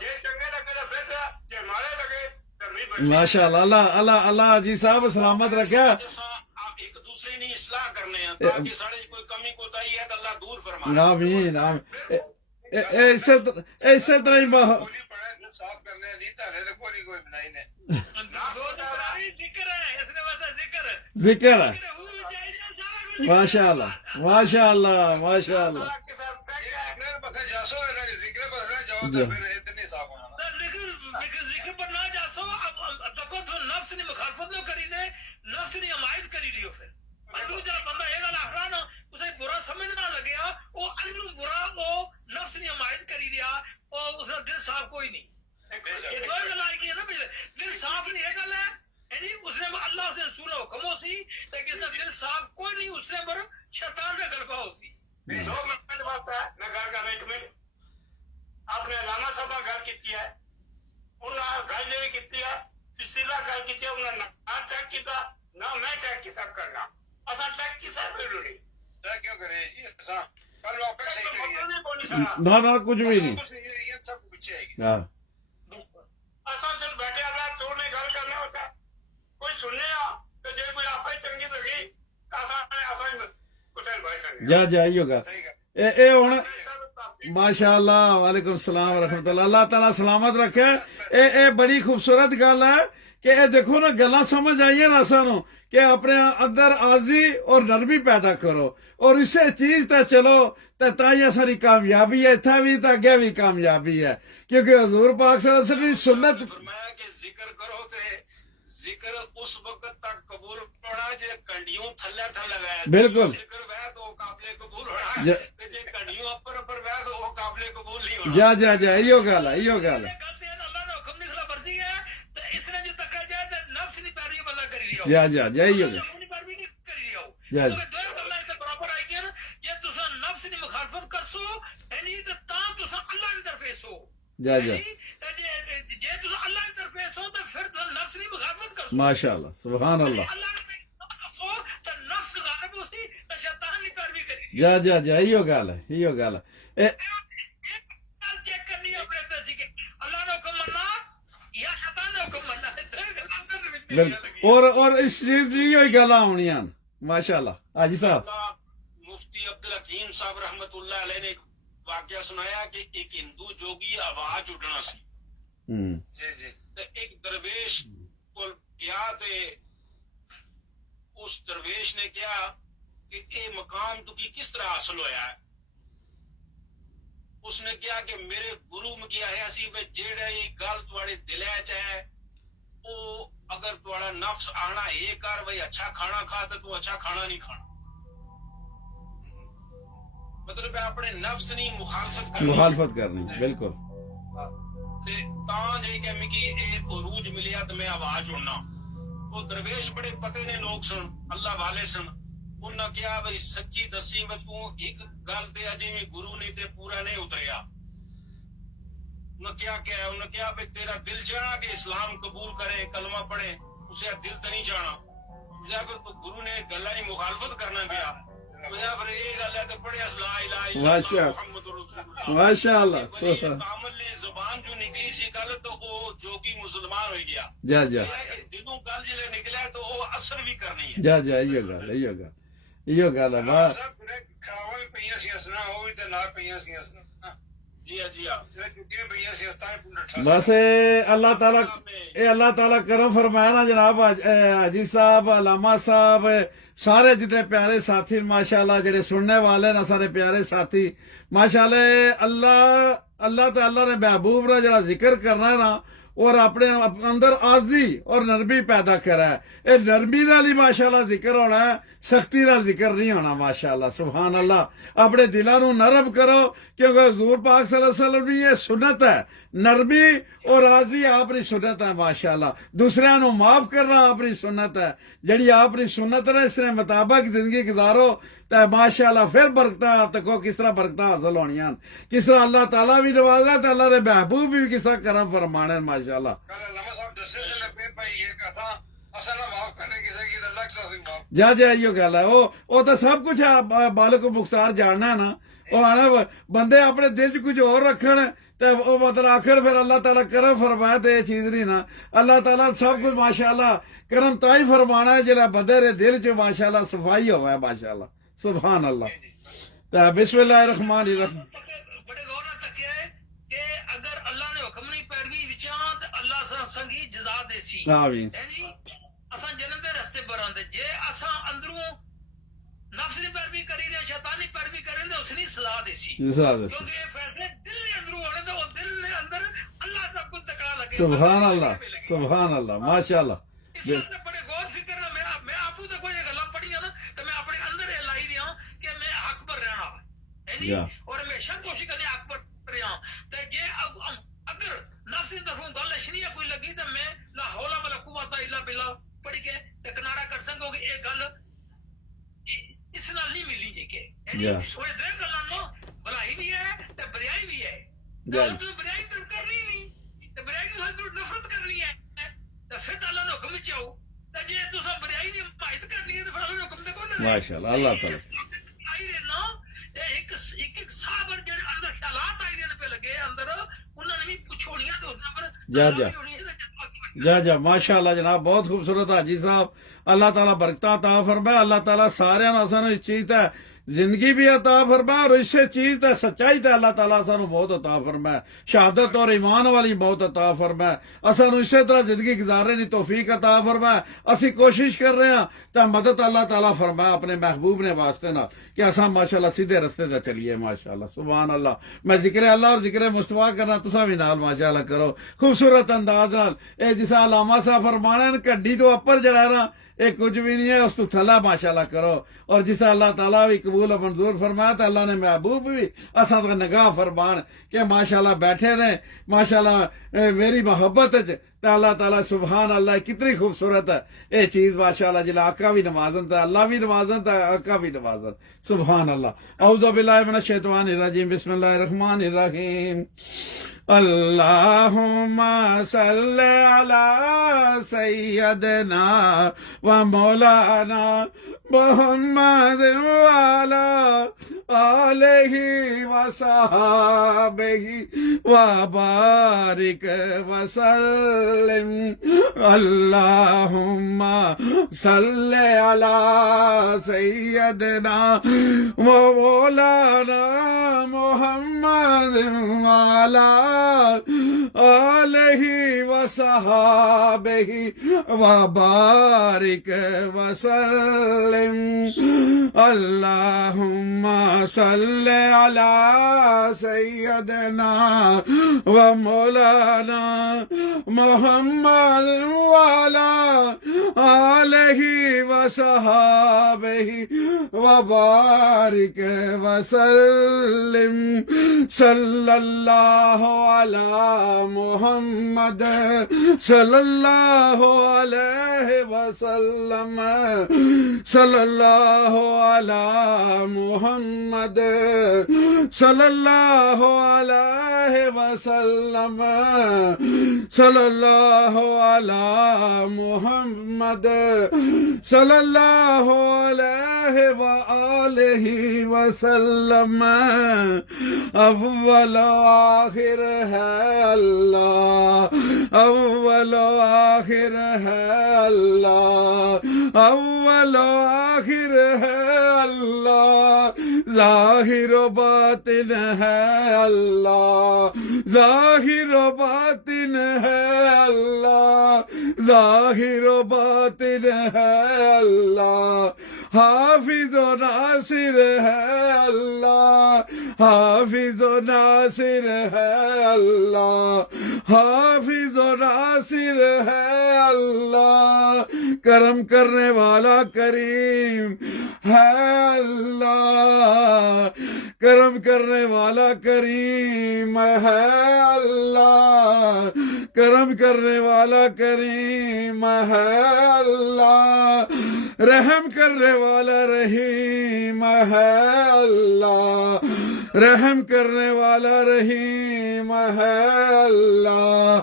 یہ چنگے لگے تو بہتر ہے جی مارے لگے تو نہیں بچے ماشاء اللہ اللہ اللہ اللہ حاجی صاحب سلامت رکھے آپ ایک دوسرے نے اصلاح کرنے ہیں تاکہ سارے کوئی کمی کوتاہی ہے تو اللہ دور فرمائے آمین ایسے طرح ہی صاف کرنے نہیں تارے تو کوئی بنائی نے ذکر ہے اس نے واسطے ذکر ہے ذکر ہے ماشاء اللہ ماشاء اللہ ماشاء اللہ ذکر پر نہ جاسو نفس نے مخالفت نہ کری نے نفس نے حمایت کری لیو پھر انو جڑا بندہ یہ گل آخرا نا اسے برا سمجھ نہ لگیا وہ انو برا وہ نفس نے حمایت کری لیا اور اس کا دل صاف کوئی نہیں یہ دو گل آئی گئی ہے نا دل صاف نہیں یہ گل ہے اس نے اللہ سے رسول حکم ہو سی لیکن اس کا دل صاف کوئی نہیں اس نے پر شیطان نے غلبہ ہو سی 2 منٹ واسطے میں گھر کا ایک منٹ آپ نے علامہ صاحب گل کی ہے انہوں نے گل جی کی ہے سیدھا گل کی انہوں نے نہ ٹیک کیا نہ میں ٹیک کی سب کرنا اصا ٹیک کی سب ضروری کیوں کرے جی نہ کچھ بھی نہیں سب پیچھے آئے گی ہاں اصل صرف بیٹھے اگر تو نے گل کرنا ہوتا کوئی سننے تو جی کوئی آپ ہی چنگی لگی کچھ جا جائیے گا اے ہوں ماشاء اللہ وعلیکم السلام ورحمۃ اللہ اللہ تعالیٰ سلامت رکھے اے بڑی خوبصورت گل ہے کہ اے دیکھو نا گلاں سمجھ آئیے نا سانو کہ اپنے اندر عاجزی اور نرمی پیدا کرو اور اسے چیز تے چلو تے تائی ساری کامیابی ہے اتھا بھی تے اگے بھی کامیابی ہے کیونکہ حضور پاک صلی اللہ علیہ وسلم سنت فرمایا کہ ذکر کرو تے ذکر اس وقت تک قبول ہونا جے کنڈیوں تھلے تھلے وے بالکل ذکر وے تو قابل قبول ہونا تے جے کنڈیوں اپر اپر وے تو وہ قابل قبول نہیں ہونا جا ایو گل ہے ایو گل ہے جا ایو گل مخالفت کرسو جا ماشاء اللہ سبحان اللہ جا ایو گل ہے ایو گل ہے اور اس چیز کی گلا ہونی ماشاء اللہ حاجی صاحب مفتی عبدالحکیم صاحب رحمت اللہ علیہ نے واقعہ سنایا کہ ایک ہندو جوگی آواز اٹھنا سی ایک درویش کو کیا تے اس درویش نے کیا کہ اے مقام تو کی کس طرح حاصل ہویا ہے اس نے کیا کہ میرے گرو میں کیا ہے اسی میں جیڑا یہ گل تواڑے دلے چاہے او اگر تواڑا نفس آنا یہ کر بھائی اچھا کھانا کھا تو اچھا کھانا نہیں کھانا مطلب ہے اپنے نفس نہیں مخالفت کرنی بالکل تاں جے کہ مکی اے عروج ملیا تو میں آواز اڑنا وہ درویش بڑے پتے نے لوگ سن اللہ والے سن انہاں کیا بھائی سچی دسی میں تو ایک گل تے اجے میں گرو نہیں تے پورا نہیں اتریا انہاں کیا انہاں کیا بھائی تیرا دل چاہنا کہ اسلام قبول کرے کلمہ پڑھے اسے دل تے نہیں چاہنا پھر تو گرو نے گلا نہیں مخالفت کرنا پیا پھر یہ گل ہے کہ بڑے لا الہ الا ماشاء اللہ محمد رسول اللہ ماشاء اللہ بڑی کاملی زبان جو نکلی سی گل تو وہ جوگی مسلمان ہو گیا جا جا دنوں گل جلے نکلے تو وہ اثر بھی کرنی ہے جا جا یہ گل ہے واہ کھاوا بھی پہ سی ہسنا وہ بھی تو نہ پہ سی ہسنا جی ہاں جی ہاں چکے پہ سی ہستا بس اللہ تعالیٰ کرم فرمایا نا جناب حاجی صاحب علامہ صاحب سارے جتنے پیارے ساتھی ماشاءاللہ جڑے سننے والے نا سارے پیارے ساتھی ماشاءاللہ اللہ تعالیٰ نے محبوب را جڑا ذکر کرنا ہے نا اور اپنے اندر آزی اور نرمی پیدا کرا ہے اے نرمی نال ہی ماشاءاللہ ذکر ہونا ہے سختی نال ذکر نہیں ہونا ماشاءاللہ سبحان اللہ اپنے دلوں نو نرم کرو کیونکہ حضور پاک صلی اللہ علیہ وسلم کی یہ سنت ہے نرمی اور آزی اپنی سنت ہے ماشاءاللہ دوسرے نو معاف کرنا اپنی سنت ہے جڑی اپنی سنت ہے اس نے مطابق زندگی گزارو تو ماشاءاللہ پھر برکتاں تکو کس طرح برکتاں حاصل ہونیاں کس طرح اللہ تعالیٰ بھی نوازنا تو اللہ نے محبوب بھی کس طرح کرم فرمانے ماشاءاللہ علامہ صاحب دسے سے پہ پائی یہ کہا اصل معاف کرنے کسی کی اللہ سے معاف جا یہ گل ہے وہ تو سب کچھ ہے بالک مختار جاننا ہے نا وہ آنا بندے اپنے دل چ کچھ اور رکھن تے وہ مطلب آخر پھر اللہ تعالیٰ کرم فرمائے تو یہ چیز نہیں نا اللہ تعالیٰ سب کچھ ماشاءاللہ کرم تائی فرمانا ہے جلا بندے دے دل چ ماشاءاللہ صفائی ہوا ہے ماشاءاللہ سبحان اللہ تو بسم اللہ الرحمن الرحیم بڑے غور نہ تکیا ہے کہ اگر اللہ نے حکم نہیں پیروی وچاں تے اللہ سا سنگی جزا دے سی آمین ہے جی اساں جنت دے رستے پر آندے جے اساں اندروں نفس دی پیروی کری نے شیطانی پیروی کریں تے اس نے سزا دے سی کیونکہ یہ فیصلے دل کے اندروں ہونے تے وہ دل نے اندر اللہ سب کو تکڑا لگے سبحان اللہ ماشاءاللہ اس واسطے بڑے غور فکر نہ میں آپو تے کوئی گلاں پڑھیاں نا تے میں اپنے اندر یہ لائی دیاں کہ میں حق پر رہنا ہے جی اور ہمیشہ کوشش کرنی حق پر رہاں تے جے اگر نفس دی طرفوں گل اشنی کوئی لگی تے میں لا حول ولا قوت الا باللہ پڑھ کے تے کنارہ کر سکوں کہ یہ گل اس نال نہیں ملی جے کہ سوچ دے گلاں نو بھلائی بھی ہے تے بریائی بھی ہے تو بریائی تو کرنی نہیں تے بریائی تو نفرت کرنی ہے تے پھر اللہ نے حکم چاہو تے جے تساں بریائی دی حمایت کرنی ہے تے پھر اللہ نے حکم دے کون ماشاءاللہ اللہ تعالی آئی رہنا ایک صابر جڑے اندر خیالات آئی رہنے پہ لگے اندر انہوں نے بھی کچھ ہونیاں تو جا جا ماشاءاللہ جناب بہت خوبصورت حاجی صاحب اللہ تعالیٰ برکتہ عطا فرمائے اللہ تعالیٰ سارے سانو اس چیز تے زندگی بھی عطا فرمائے اور اس سے چیز تے سچائی تے اللہ تعالیٰ سانو بہت عطا فرمائے شہادت اور ایمان والی بہت عطا فرمائے اسانو اسی طرح زندگی گزارنے کی توفیق عطا فرمائے اسی کوشش کر رہے ہیں تے مدد اللہ تعالیٰ فرمائے اپنے محبوب نے واسطے نال کہ اساں ماشاءاللہ سیدھے رستے تے چلیے ماشاءاللہ سبحان اللہ میں ذکر اللہ اور ذکر مصطفیٰ کرنا تساں بھی نال ماشاءاللہ کرو خوبصورت انداز نال اے جسا علامہ صاحب فرمانے گڈی تو اپر جڑا ہے نا یہ کچھ بھی نہیں ہے اس تو تھلا ماشاءاللہ کرو اور جس اللہ تعالیٰ بھی قبول و منظور فرمایا تو اللہ نے محبوب بھی اساں کا نگاہ فرمان کہ ماشاءاللہ بیٹھے رہے ماشاءاللہ میری محبت تو اللہ تعالیٰ سبحان اللہ کتنی خوبصورت ہے یہ چیز ماشاءاللہ جلا آقا بھی نوازن تھا اللہ بھی نوازن تھا آقا بھی نوازن سبحان اللہ اعوذ باللہ من الشیطان الرجیم بسم اللہ الرحمن الرحیم اللہم صلی علی سیدنا و مولانا محمد وعلا آلہ و صحابہ و بارک وسلم اللہم صلی علی سیدنا و مولانا محمد وعلا آلہ و صحابہ و بارک وسلم اللہم صلی علی سیدنا و مولانا محمد وعلا آلہ و صحابہ و بارک وسلم صلی اللہ علی محمد صلی اللہ علیہ وسلم صلی اللہ علی محمد صلی اللہ علیہ وسلم صلی اللہ اللہ علی محمد صلی اللہ علیہ وآلہ وسلم اول و آخر ہے اللہ اول و آخر ہے اللہ اول و آخر ہے اللہ ظاہر و باطن ہے اللہ ظاہر و باطن ہے اللہ ظاہر و باطن ہے اللہ حافظ و ناصر ہے اللہ حافظ و ناصر ہے اللہ حافظ و ناصر ہے اللہ کرم کرنے والا کریم ہے اللہ کرم کرنے والا کریم ہے اللہ کرم کرنے والا کریم ہے اللہ رحم کرنے والا رحیم ہے اللہ رحم کرنے والا رحیم ہے اللہ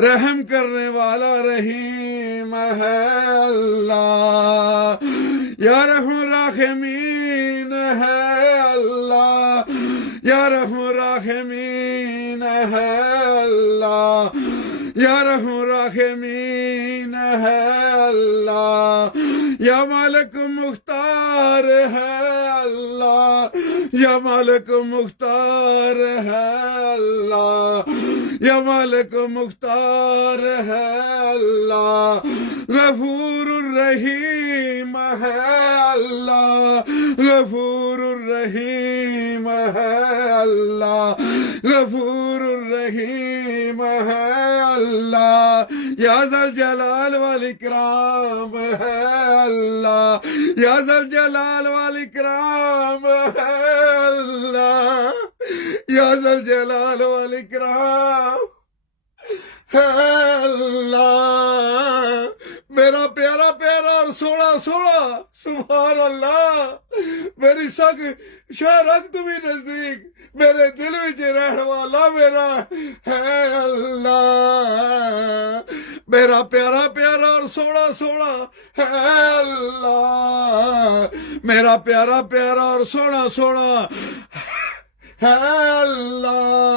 رحم کرنے والا رحیم ہے اللہ یا رحم الراحمین ہے اللہ یا رحم الراحمین ہے اللہ یا رحم الراحمین ہے اللہ یا مالک مختار ہے اللہ یا مالک مختار ہے اللہ یا مالک مختار ہے اللہ غفور الرحیم ہے اللہ غفور الرحیم ہے اللہ غفور الرحیم ہے اللہ یا ذا الجلال والاکرام ہے اللہ یا ذا الجلال والاکرام ہے اللہ یا ذا الجلال والاکرام ہے اللہ میرا پیارا پیارا اور سوڑا سوڑا سبحان اللہ میری سگ شہرت بھی نزدیک میرے دل وچ رہن والا میرا ہے اللہ میرا پیارا پیارا اور سوڑا سوڑا ہے اللہ میرا پیارا پیارا اور سوڑا سوڑا ہے اللہ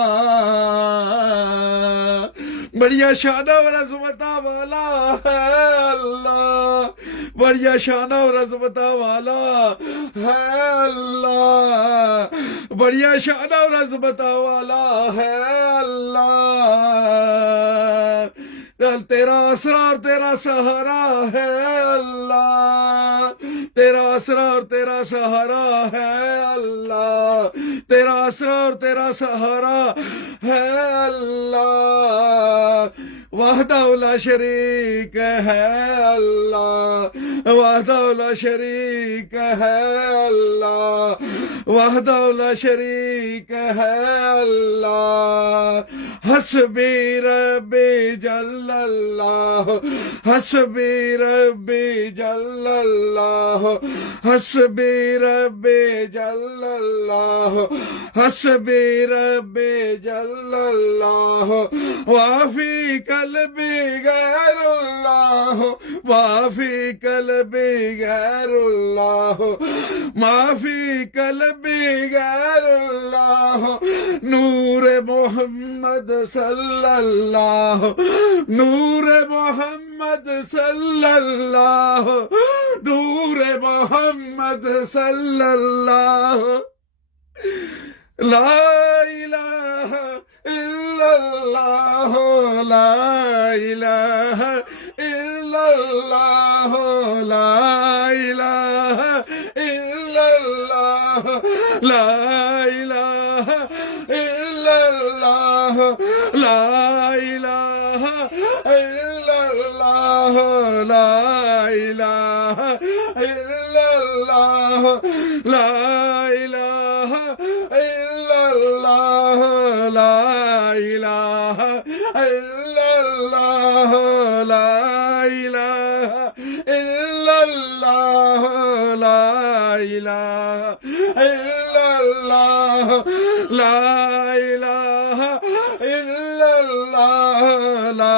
بڑیا شانہ و عظمتہ والا ہے اللہ بڑیا شانہ و عظمتہ والا ہے اللہ بڑیا شانہ و عظمتہ والا ہے اللہ تیرا آسرا اور تیرا سہارا ہے اللہ تیرا آسرا اور تیرا سہارا ہے اللہ تیرا آسرا اور تیرا سہارا ہے اللہ وحدہ لا شریک ہے اللہ وحدہ لا شریک ہے اللہ وحدہ لا شریک ہے اللہ حسبی ربی جل اللہ حسبی ربی جل اللہ حسبی ربی جل اللہ حسبی ربی جل اللہ وافی قلبی غیر اللہ وافی قلبی غیر اللہ معافی قلبی غیر اللہ نور محمد صلی اللہ نور محمد صلی اللہ نور محمد صلی اللہ لا الہ الا اللہ لا الہ الا اللہ لا الہ الا اللہ لا الہ الا اللہ لا الہ الا اللہ لا الہ الا اللہ لا الہ الا اللہ لا الہ الا اللہ لا الہ الا اللہ لا الہ الا اللہ لا الہ الا اللہ لا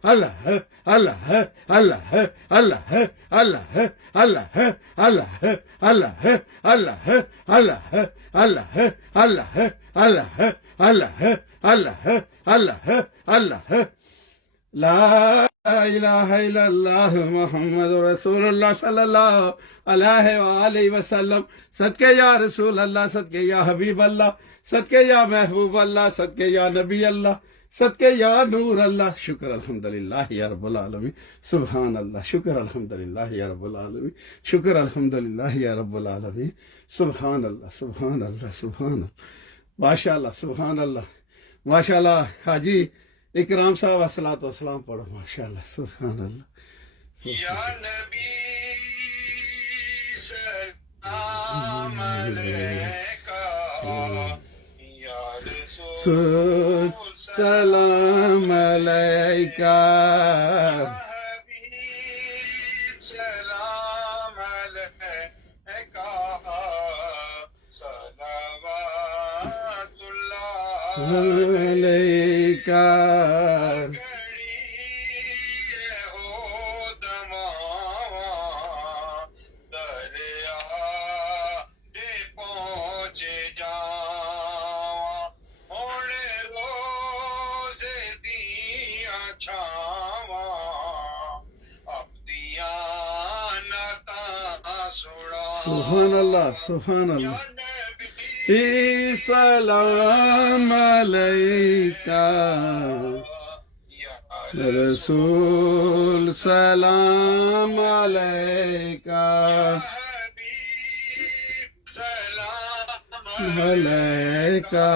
اللہ ہے اللہ ہے اللہ ہے اللہ ہے اللہ ہے اللہ ہے اللہ ہے اللہ ہے اللہ ہے اللہ ہے اللہ ہے اللہ ہے اللہ ہے اللہ ہے اللہ ہے اللہ ہے اللہ ہے لا الہ الا اللہ محمد رسول اللہ صلی اللہ علیہ وآلہ وسلم صدقے یا رسول اللہ صدقے یا حبیب اللہ صدقے یا محبوب اللہ صدقے یا نبی اللہ صدقے یا نور اللہ شکر الحمدللہ یا رب العالمین سبحان اللہ شکر الحمدللہ یا رب العالمین شکر الحمدللہ یا رب العالمین سبحان اللہ سبحان اللہ سبحان اللہ ماشاء اللہ سبحان اللہ ماشاء اللہ حاجی اکرام صاحب الصلاۃ والسلام پڑھو ماشاء اللہ سبحان اللہ یا نبی سلام علیکہ یا رسول سلام علیکہ حبیب سلام علیکہ صلوات اللہ علیکہ سبحان اللہ سبحان اللہ سلام علیکہ رسول سلام علیکہ علیکہ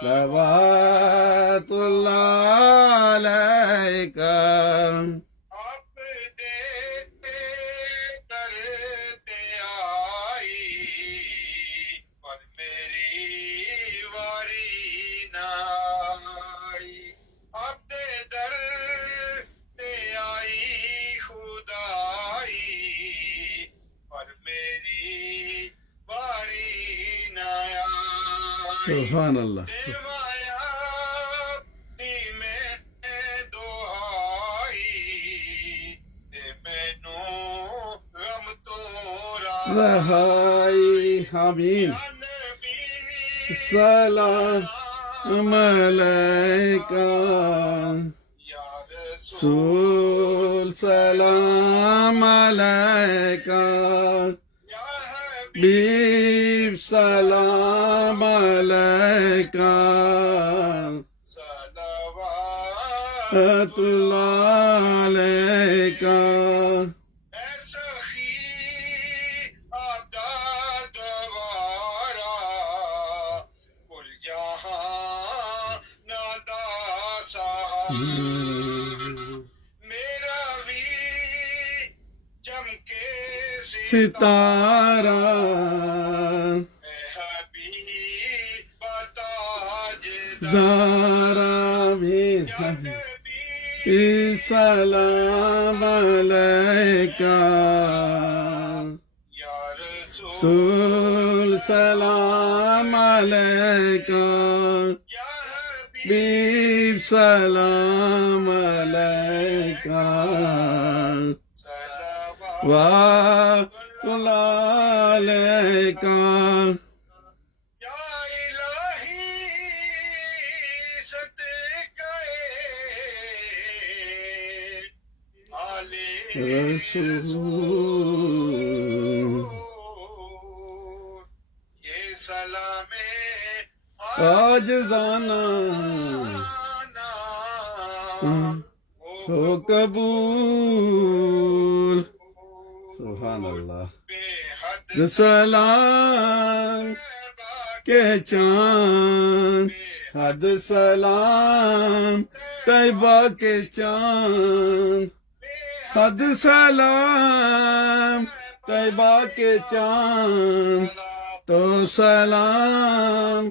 صلوات اللہ علیکہ سبحان اللہ رہائی آمین سلام علیکہ رسول سلام علیکہ حبیب سلام علیکہ صلوات اللہ علیکہ میرا بھی چمکے ستارہ حبیب تاج دارا بھی سلام علیکہ یا رسول سلام علیکہ حبیب سلام علیکہ صلوات اللہ علیکہ یا الہی صدقے رسول یہ سلام عاجزانہ ہو قبول سبحان اللہ سلام کے چاند حد سلام طیبہ کے چاند حد سلام طیبہ کے چاند تو سلام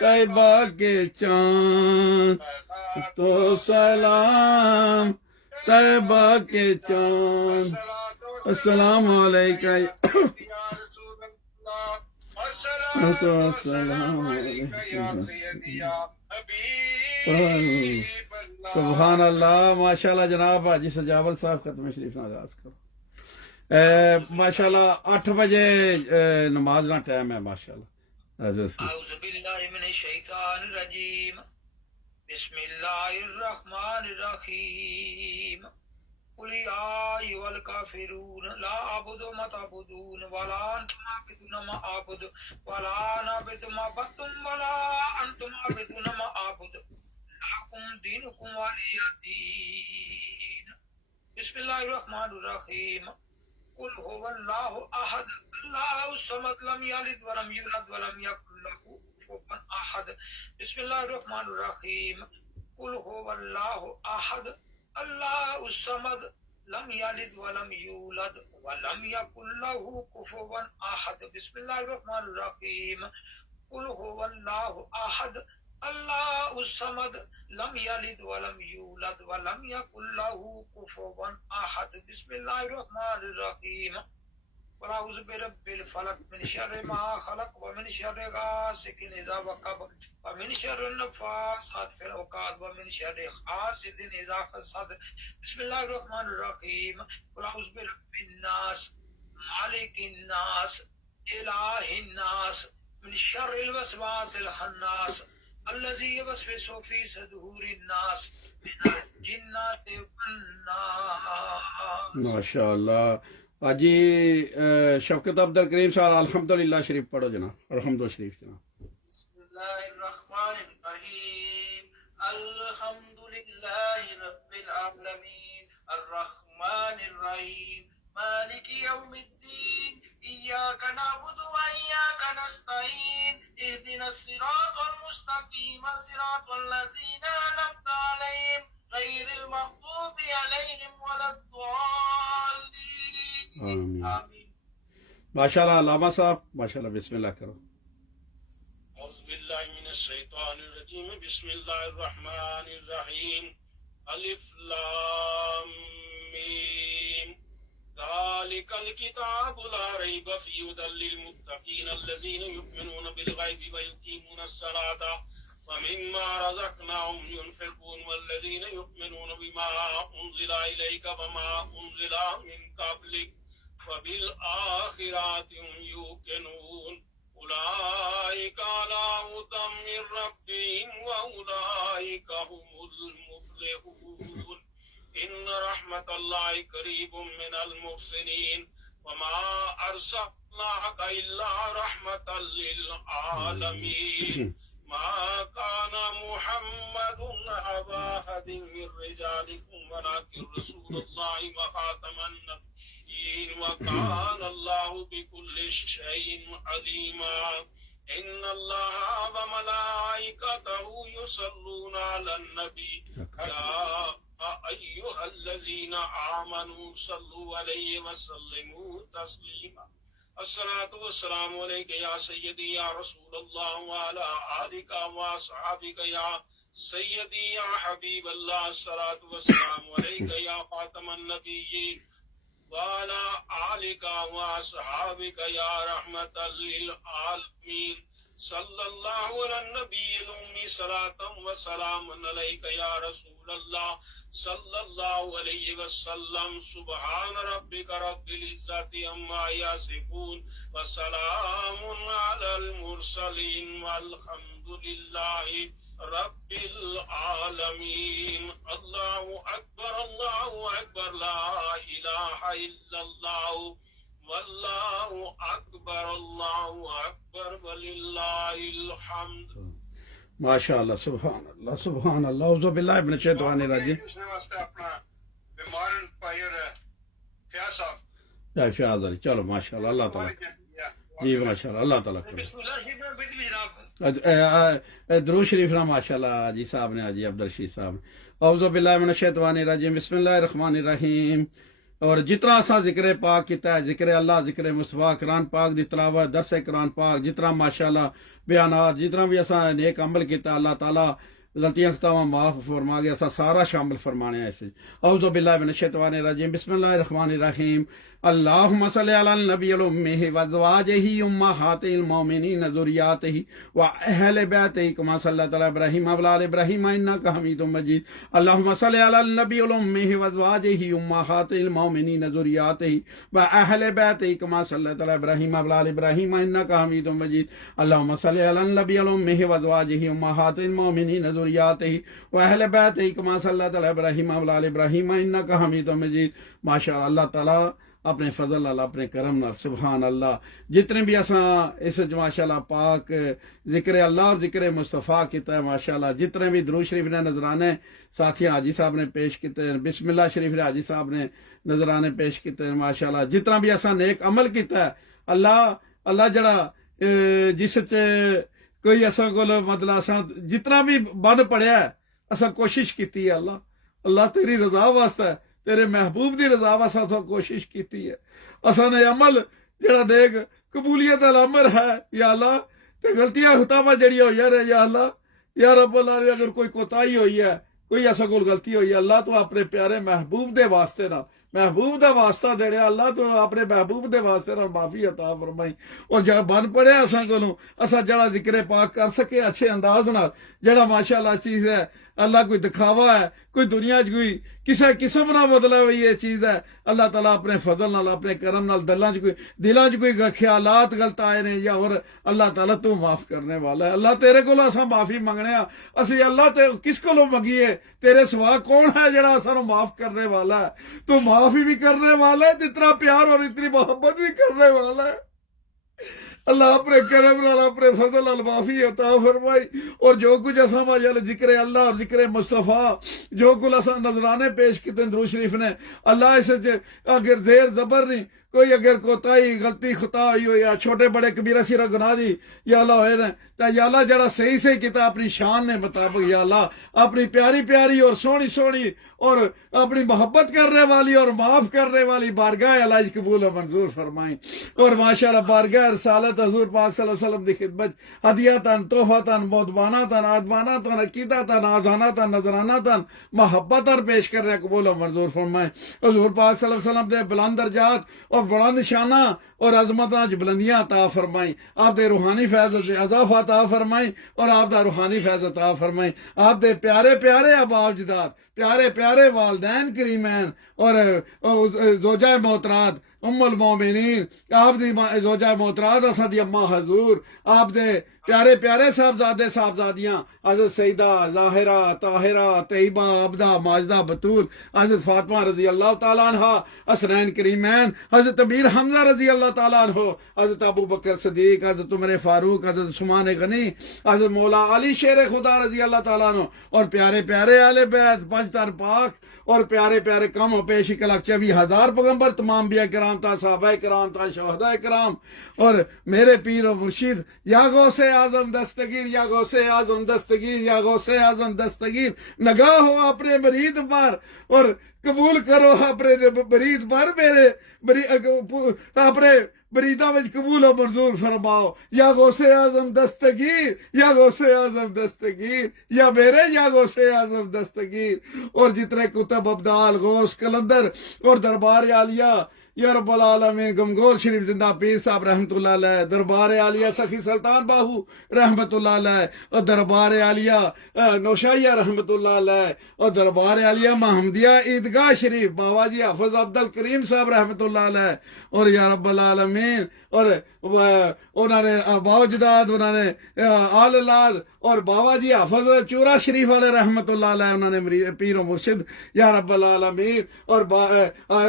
طیبہ کے چاند تو سلام طیبہ کے چاند السلام علیکم السلام علیکم سبحان اللہ ماشاءاللہ جناب حاجی سجاول صاحب ختم شریف آغاز کرو ماشاءاللہ 8 بجے نماز کا ٹائم ہے ماشاءاللہ حضرت سے اعوذ باللہ من الشیطان الرجیم بسم اللہ الرحمن الرحیم قل یا ایھا الکافرون لا اعبد ما تعبدون ولا انتم عابدون ما اعبد ولا انا اعبد ما عبدتم ولا انتم عابدون ما اعبد لکم دینکم ولی دین بسم اللہ الرحمن الرحیم قل هو اللہ احد اللہ الصمد لم یلد ولم یولد ولم یکن له كفوا احد بسم اللہ الرحمن الرحیم قل هو اللہ احد اللہ الصمد لم یلد ولم یولد ولم یکن له كفوا احد بسم اللہ الرحمن الرحیم قل هو اللہ احد اللہ الصمد لم یلد ولم یولد ولم یکن له كفوا احد بسم اللہ الرحمن الرحیم قل اعوذ برب الفلق من شر ما خلق ومن شر غاسق اذا وقب ومن شر النفاثات في العقد ومن شر حاسد اذا حسد بسم اللہ الرحمن الرحیم قل اعوذ برب الناس مالک الناس الہ الناس من شر الوسواس الخناس الذي يوسوس في صدور الناس من الجنات والناس ماشاءاللہ حاجی شفقت عبد الکریم صاحب الحمدللہ شریف پڑھو جناب الحمد شریف جناب بسم اللہ الرحمن الرحیم الحمد للہ رب العالمین الرحمن الرحیم مالک یوم الدین ایاک نعبد و ایاک نستعین اهدنا الصراط المستقیم صراط الذین انعمت علیہم غیر المغضوب علیہم ولا الضالین آمین ماشاءاللہ علامہ صاحب ماشاءاللہ بسم اللہ کرو اعوذ باللہ من الشیطان الرجیم بسم اللہ الرحمن الرحیم الف لام میم ذلك الكتاب لا ريب فيه هدى للمتقين الذين يؤمنون بالغيب ويقيمون الصلاة ومما رزقناهم ينفقون والذين يؤمنون بما أنزل إليك وما أنزل من قبلك وبالآخرة هم يوقنون أولئك على هدى من ربهم وأولئك هم المفلحون إن رحمة الله قريب من المحسنين وما أرسلناك إلا رحمة للعالمين ما كان محمد أبا أحد من رجالكم ولكن رسول الله وخاتم النبيين وكان الله بكل شيء عليما إن الله وملائكته يصلون على النبي يا أيها الذين آمنوا صلوا عليه وسلموا تسليما الصلاة والسلام عليك يا سيدي يا رسول الله وعلى آلك وأصحابك يا سيدي يا حبيب الله الصلاة والسلام عليك يا خاتم النبيين وعلى آلك وأصحابك يا رحمة للعالمين صلى الله على النبي الأمي صلاة وسلام عليك يا رسول الله صلى الله عليه وسلم سبحان ربك رب العزة عما يصفون وسلام على المرسلين والحمد لله رب العالمين الله أكبر لا إله إلا الله والله أكبر الله أكبر ولله الحمد ماشاءاللہ سبحان اللہ اعوذ باللہ من الشیطان الرجیم دوسرے واسطے اپنا بیمار بھائی اور فیاض صاحب یا فیاض علی چلو ماشاءاللہ اللہ تعالیٰ جی ماشاءاللہ اللہ تعالیٰ کرے بسم اللہ شریف میں بیٹھ بھی جناب درود شریف نا ماشاءاللہ جی صاحب نے جی عبدالرشید صاحب نے اعوذ باللہ من الشیطان الرجیم بسم اللہ الرحمن الرحیم اور جتنا اسا ذکر پاک کیتا ہے ذکر اللہ ذکر مصطفیٰ قرآن پاک دی تلاوت درس قرآن پاک جتنا ماشاءاللہ بیانات جتنا بھی اسا نیک عمل کیتا اللہ تعالیٰ غلطیاں خطاواں معاف فرما گیا تھا سارا شامل فرمانے ایسے اعوذ باللہ من الشیطان الرجیم بسم اللہ الرحمن الرحیم اللہم صلی علی النبی الامہ وازواجہ امہات المومنین ذریاتہ واہل بیتہ کما صلی علی ابراہیم وعلی آل ابراہیم انک حمید مجید اللہم صلی علی النبی الامہ وازواجہ امہات المومنین ذریاتہ واہل بیتہ کما صلی علی ابراہیم وعلی آل ابراہیم انک حمید مجید اللہم صلی علی النبی الامہ وازواجہ امہات المومنین ذریاتہ واہل بیتہ کما صلی علی ابراہیم وعلی آل ابراہیم انک حمید مجید ماشاء اللہ تعالی اپنے فضل اللہ اپنے کرم نال سبحان اللہ جتنے بھی اساں اس ماشاءاللہ پاک ذکر اللہ اور ذکر مصطفیٰ کیتا ہے ماشاءاللہ جتنے بھی درود شریف نے نذرانے ساتھی حاجی صاحب نے پیش کیتے ہیں بسم اللہ شریف نے حاجی صاحب نے نذرانے پیش کیتے ہیں ماشاءاللہ جتنا بھی اساں نیک عمل کیتا ہے اللہ جڑا جس کوئی اساں کو مطلب اساں جتنا بھی بن پڑیا ہے اساں کوشش کیتی ہے اللہ تیری رضا واسطہ ہے تیرے محبوب دی رضا واسطہ اساں کوشش کیتی ہے اساں نے عمل جڑا نیک قبولیت والا عمل ہے یا اللہ تے غلطیاں خطاواں جڑی ہوئی ہے یا اللہ یا رب العالمین اگر کوئی کوتاہی ہوئی ہے کوئی ایسا کول غلطی ہوئی ہے اللہ تو اپنے پیارے محبوب دے واسطے نال محبوب دا واسطہ دیڑے اللہ تو اپنے محبوب دے واسطے نال معافی عطا فرمائی اور جڑا بن پڑے اساں کولوں اساں جڑا ذکر پاک کر سکے اچھے انداز نال جڑا ماشاءاللہ چیز ہے اللہ کوئی دکھاوا ہے کوئی دنیا کوئی کسے قسم نہ مطلب یہ چیز ہے اللہ تعالیٰ اپنے فضل نال اپنے کرم نال دلاں چ کوئی خیالات غلط آئے نے یا اور اللہ تعالیٰ تو معاف کرنے والا ہے اللہ تیرے کولوں اساں معافی منگنے ہاں اسی اللہ تے کس کولوں منگیے تیرے سوا کون ہے جڑا اساں معاف کرنے والا ہے تو معافی بھی کرنے والا ہے اتنا پیار اور اتنی محبت بھی کرنے والا ہے اللہ اپنے کرم نال اپنے فضل نال معافی عطا فرمائی اور جو کچھ اساں ماشاءاللہ ذکر اللہ اور ذکر مصطفیٰ جو کچھ اساں نذرانے پیش کیتے درود شریف نے اللہ اس اگر زیر زبر نہیں کوئی اگر کوتاہی غلطی خطا ہوئی ہو یا چھوٹے بڑے کبیرہ سیرہ گناہ دی یا اللہ ہوئے نا تا یا اللہ جڑا صحیح کیتا اپنی شان نے مطابق یا اللہ اپنی پیاری پیاری اور سونی اور اپنی محبت کرنے والی اور معاف کرنے والی بارگاہ الہی قبول و منظور فرمائیں اور ماشاءاللہ بارگاہ رسالت حضور پاک صلی اللہ علیہ وسلم دی خدمت ہدیاتاً تحفاتاً مودباناتاً آدماناتاً عقیداتاً آذاناتاً نذراناتاً محبتاً پیش کر رہے قبول و منظور فرمائیں حضور پاک صلی اللہ علیہ وسلم دے بلند درجات اور بلند شانہ اور عظمتاں بلندیاں عطا فرمائیں آپ دے روحانی فیض اضافہ عطا فرمائیں اور آپ دا روحانی فیض عطا فرمائیں آپ دے پیارے پیارے آبا اجداد پیارے پیارے والدین کریمین اور زوجہ محترات ام المومنین آپ دی زوجہ محترات اسد اما حضور آپ دے پیارے پیارے صاحبزادے صاحبزادیاں حضرت سیدہ ظاہرہ طاہرہ طیبہ عبدہ ماجدہ بطول حضرت فاطمہ رضی اللہ تعالیٰ عنہ حسنین کریمین حضرت امیر حمزہ رضی اللہ تعالیٰ عنہ حضرت ابو بکر صدیق حضرت عمر فاروق حضرت عثمان غنی حضرت مولا علی شیر خدا رضی اللہ تعالیٰ عنہ اور پیارے پیارے اہل بیت پنج تن پاک اور پیارے پیارے کم و پیش 1,24,000 پیغمبر تمام انبیاء کرام تا صحابہ کرام تا شہداء کرام اور میرے پیر و مرشد یا غوث اعظم دستگیر یا غوث اعظم دستگیر یا غوث اعظم دستگیر نگاہ ہو اپنے مرید پر اور قبول کرو اپنے مرید پر میرے اپنے بریدہ میں قبول و منظور فرماؤ یا غوث اعظم دستگیر یا غوث اعظم دستگیر یا میرے یا غوث اعظم دستگیر اور جتنے کتب ابدال غوث کلندر اور دربار عالیہ یا رب العالمین گمگول شریف زندہ پیر صاحب رحمت اللہ علیہ دربار عالیہ سخی سلطان باہو رحمت اللہ علیہ اور دربار عالیہ نوشائیہ رحمت اللہ علیہ اور دربار عالیہ محمدیہ عیدگاہ شریف بابا جی حافظ عبد الکریم صاحب رحمت اللہ علیہ اور یا رب العالمین اور انہوں نے باوجداد انہوں نے آل اولاد اور بابا جی حافظ چورا شریف والے رحمت اللہ علیہ انہوں نے پیر و مرشد یا رب العالمین اور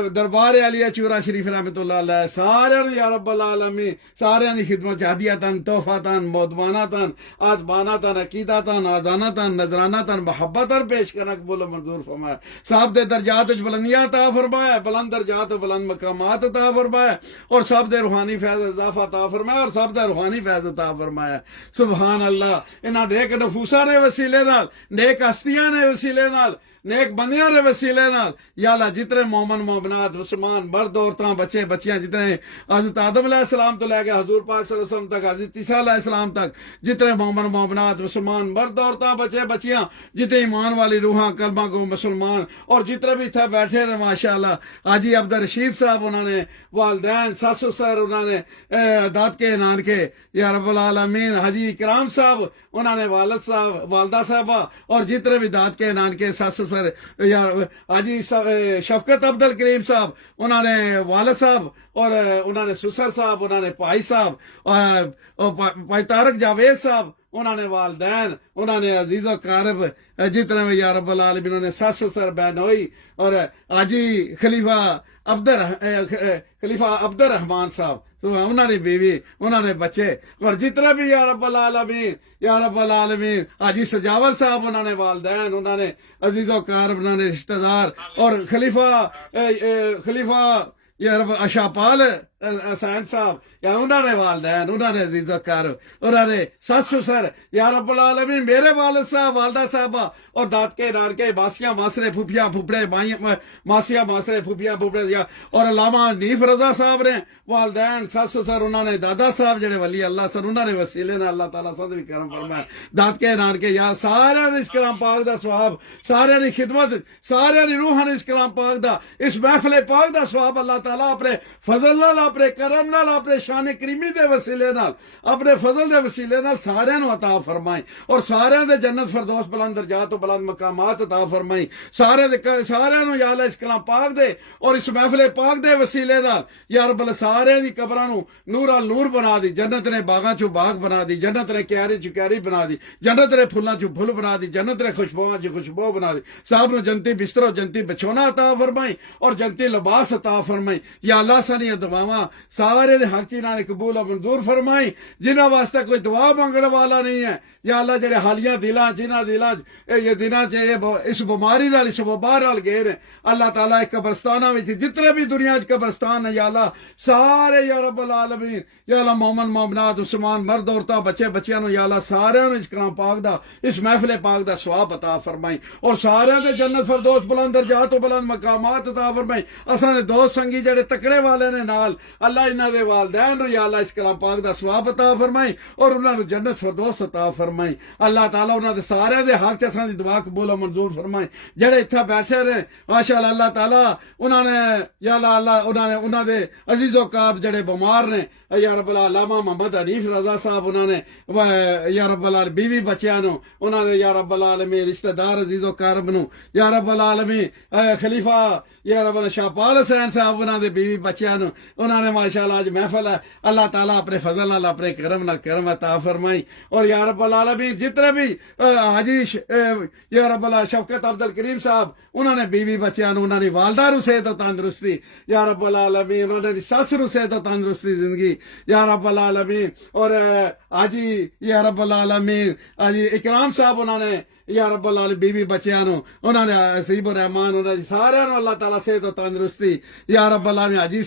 دربار عالیہ چورا شریف رحمت اللہ علیہ سارے یا رب العالمین سارے دی خدمت ہدیاتاً تحفاتاً مودباناتاً آدماناتاً عقیداتاً آذاناتاً نذراناتاً محبتاً پیش کرنا قبول و منظور فرمایا صاحب دے درجات بلندیاں عطا فرمایا بلند درجات بلند مقامات عطا فرمایا اور سب دے روحانی فیض اضافہ عطا فرمایا اور سب دے روحانی فیض عطا فرمایا سبحان اللہ انہاں نیک نفوساں نے وسیلے نال نیک ہستیاں نے وسیلے نال نیک بندیاں دے وسیلے نال یا اللہ جتنے مومن مومنات مسلمان مرد عورتاں بچے بچیاں جتنے حضرت آدم علیہ السلام تو لے کے حضور پاک صلی اللہ علیہ وسلم تک حضرت عیسیٰ علیہ السلام تک جتنے مومن مومنات مسلمان مرد عورتاں بچے بچیاں جتنے ایمان والی روحاں کلمہ گو مسلمان اور جتنے بھی تھے بیٹھے رہے ماشاءاللہ حاجی عبد الرشید صاحب انہوں نے والدین سس سر انہوں نے داد کے نانکے یا رب العالمین حاجی اکرام صاحب انہوں نے والد صاحب والدہ صاحبہ اور جتنے بھی داد کے نانکے سس سر یا حاجی شفقت عبد الکریم صاحب انہوں نے والد صاحب اور انہوں نے سسر صاحب انہوں نے پائی صاحب اور پائی طارق جاوید صاحب انہوں نے والدین انہوں نے عزیز و قارب جتنے بھی یا رب العالمین انہوں نے سس سر بہنوئی اور حاجی خلیفہ عبد الرحمان صاحب تو انہوں نے بیوی انہوں نے بچے اور جتنے بھی یا رب العالمین حاجی سجاول صاحب انہوں نے والدین انہوں نے عزیز و قارب انہوں نے رشتہ دار اور خلیفہ یا رب اشاپال حسین صاحب یا انہوں نے والدین انہوں نے عزیز و قارب انہوں نے سس سر یا رب العالمین میرے والد صاحب والدہ صاحبہ اور داد کے نانکے ماسیاں ماسرے پھوپھیاں پھوپڑے ماسیاں ماسرے پھوپھیاں پھوپڑے اور علامہ نیف رضا صاحب نے والدین سس سر انہوں نے دادا صاحب جڑے ولی اللہ سر انہوں نے وسیلے نے اللہ تعالیٰ صد بھی کرم فرمائے داد کے نانکے یا سارے نے اس کلام پاک دا ثواب سارے نے خدمت سارے نے روح نے اس کلام پاک دا اس محفل پاک دا ثواب اللہ تعالیٰ اپنے فضل نال اپنے کرم نال اپنے شان کریمی دے وسیلے نال اپنے فضل دے وسیلے نال سارے نو عطا فرمائیں اور سارے دے جنت فردوس بلند درجات و بلند مقامات عطا فرمائیں سارے نو یا اللہ اس کلام پاک دے اور اس محفل پاک دے وسیلے نال یا رب سارے دی قبراں نو نور ال نور بنا دی جنت نے باغاں چوں باغ بنا دی جنت نے کیاری چوں کیاری بنا دی جنت نے پھلاں چوں پھل بنا دی جنت نے خوشبوواں چوں خوشبو بنا دی سب نو جنتی بستر و جنتی بچھونا عطا فرمائیں اور جنتی لباس عطا فرمائیں یا اللہ سنی دعاواں سارے نے حق چیزاں نے قبول و منظور فرمائیں جنہاں واسطے کوئی دعا منگنے والا نہیں ہے یا اللہ جڑے حالیاں دلاں جنہاں دلاں یہ دناں اس بیماری نال اس وبا نال گئے نے اللہ تعالیٰ ایک قبرستاناں وچ جتنے بھی دنیا وچ قبرستان ہیں یا اللہ سارے یا رب العالمین یا اللہ مومن مومنات مسلمان مرد عورتاں بچے بچیاں نو یا اللہ سارے نو اس کلام پاک دا اس محفل پاک دا ثواب عطا فرمائیں اور سارے دے جنت فردوس بلند درجات و بلند مقامات عطا فرمائیں اساں دے دوست سنگی جڑے تکڑے والے نے نال اللہ انہاں دے والدین نو یا اللہ اس کلام پاک دا ثواب عطا فرمائیں اور انہاں نو جنت فردوس عطا فرمائیں اللہ تعالیٰ انہاں دے سارے دے حق چ اساں دی دعا قبول و منظور فرمائیں جڑے ایتھے بیٹھے رہے ماشاءاللہ اللہ تعالیٰ انہاں نے یا اللہ انہاں دے عزیز و قارب جڑے بیمار نے یا رب العالمین محمد حنیف رضا صاحب انہوں نے یا رب العالمین بیوی بچیاں نو انہوں نے یا رب العالمین رشتہ دار عزیز و قارب نو یا رب العالمین خلیفہ یا رب شاپال حسین صاحب انہوں نے بیوی بچیاں نو انہوں نے ماشاءاللہ آج محفل ہے اللہ تعالیٰ اپنے فضل نال اپنے کرم نال کرم عطا فرمائیں اور یا رب العالمین جتنے بھی حاجی یا رب اللہ شفقت عبد الکریم صاحب انہوں نے بیوی بچیاں نو انہوں نے والدہ نو صحت و تندرستی یا رب العالمین انہوں نے سس نو صحت و تندرستی زندگی یا رب العالمین اور حاجی یا رب العالمین حاجی اکرام صاحب انہوں نے یا رب العالمین بیوی بچیاں نو انہوں نے حسیب الرحمان انہوں نے سارے نو اللہ تعالیٰ صحت و تندرستی یا رب العالمین حاجی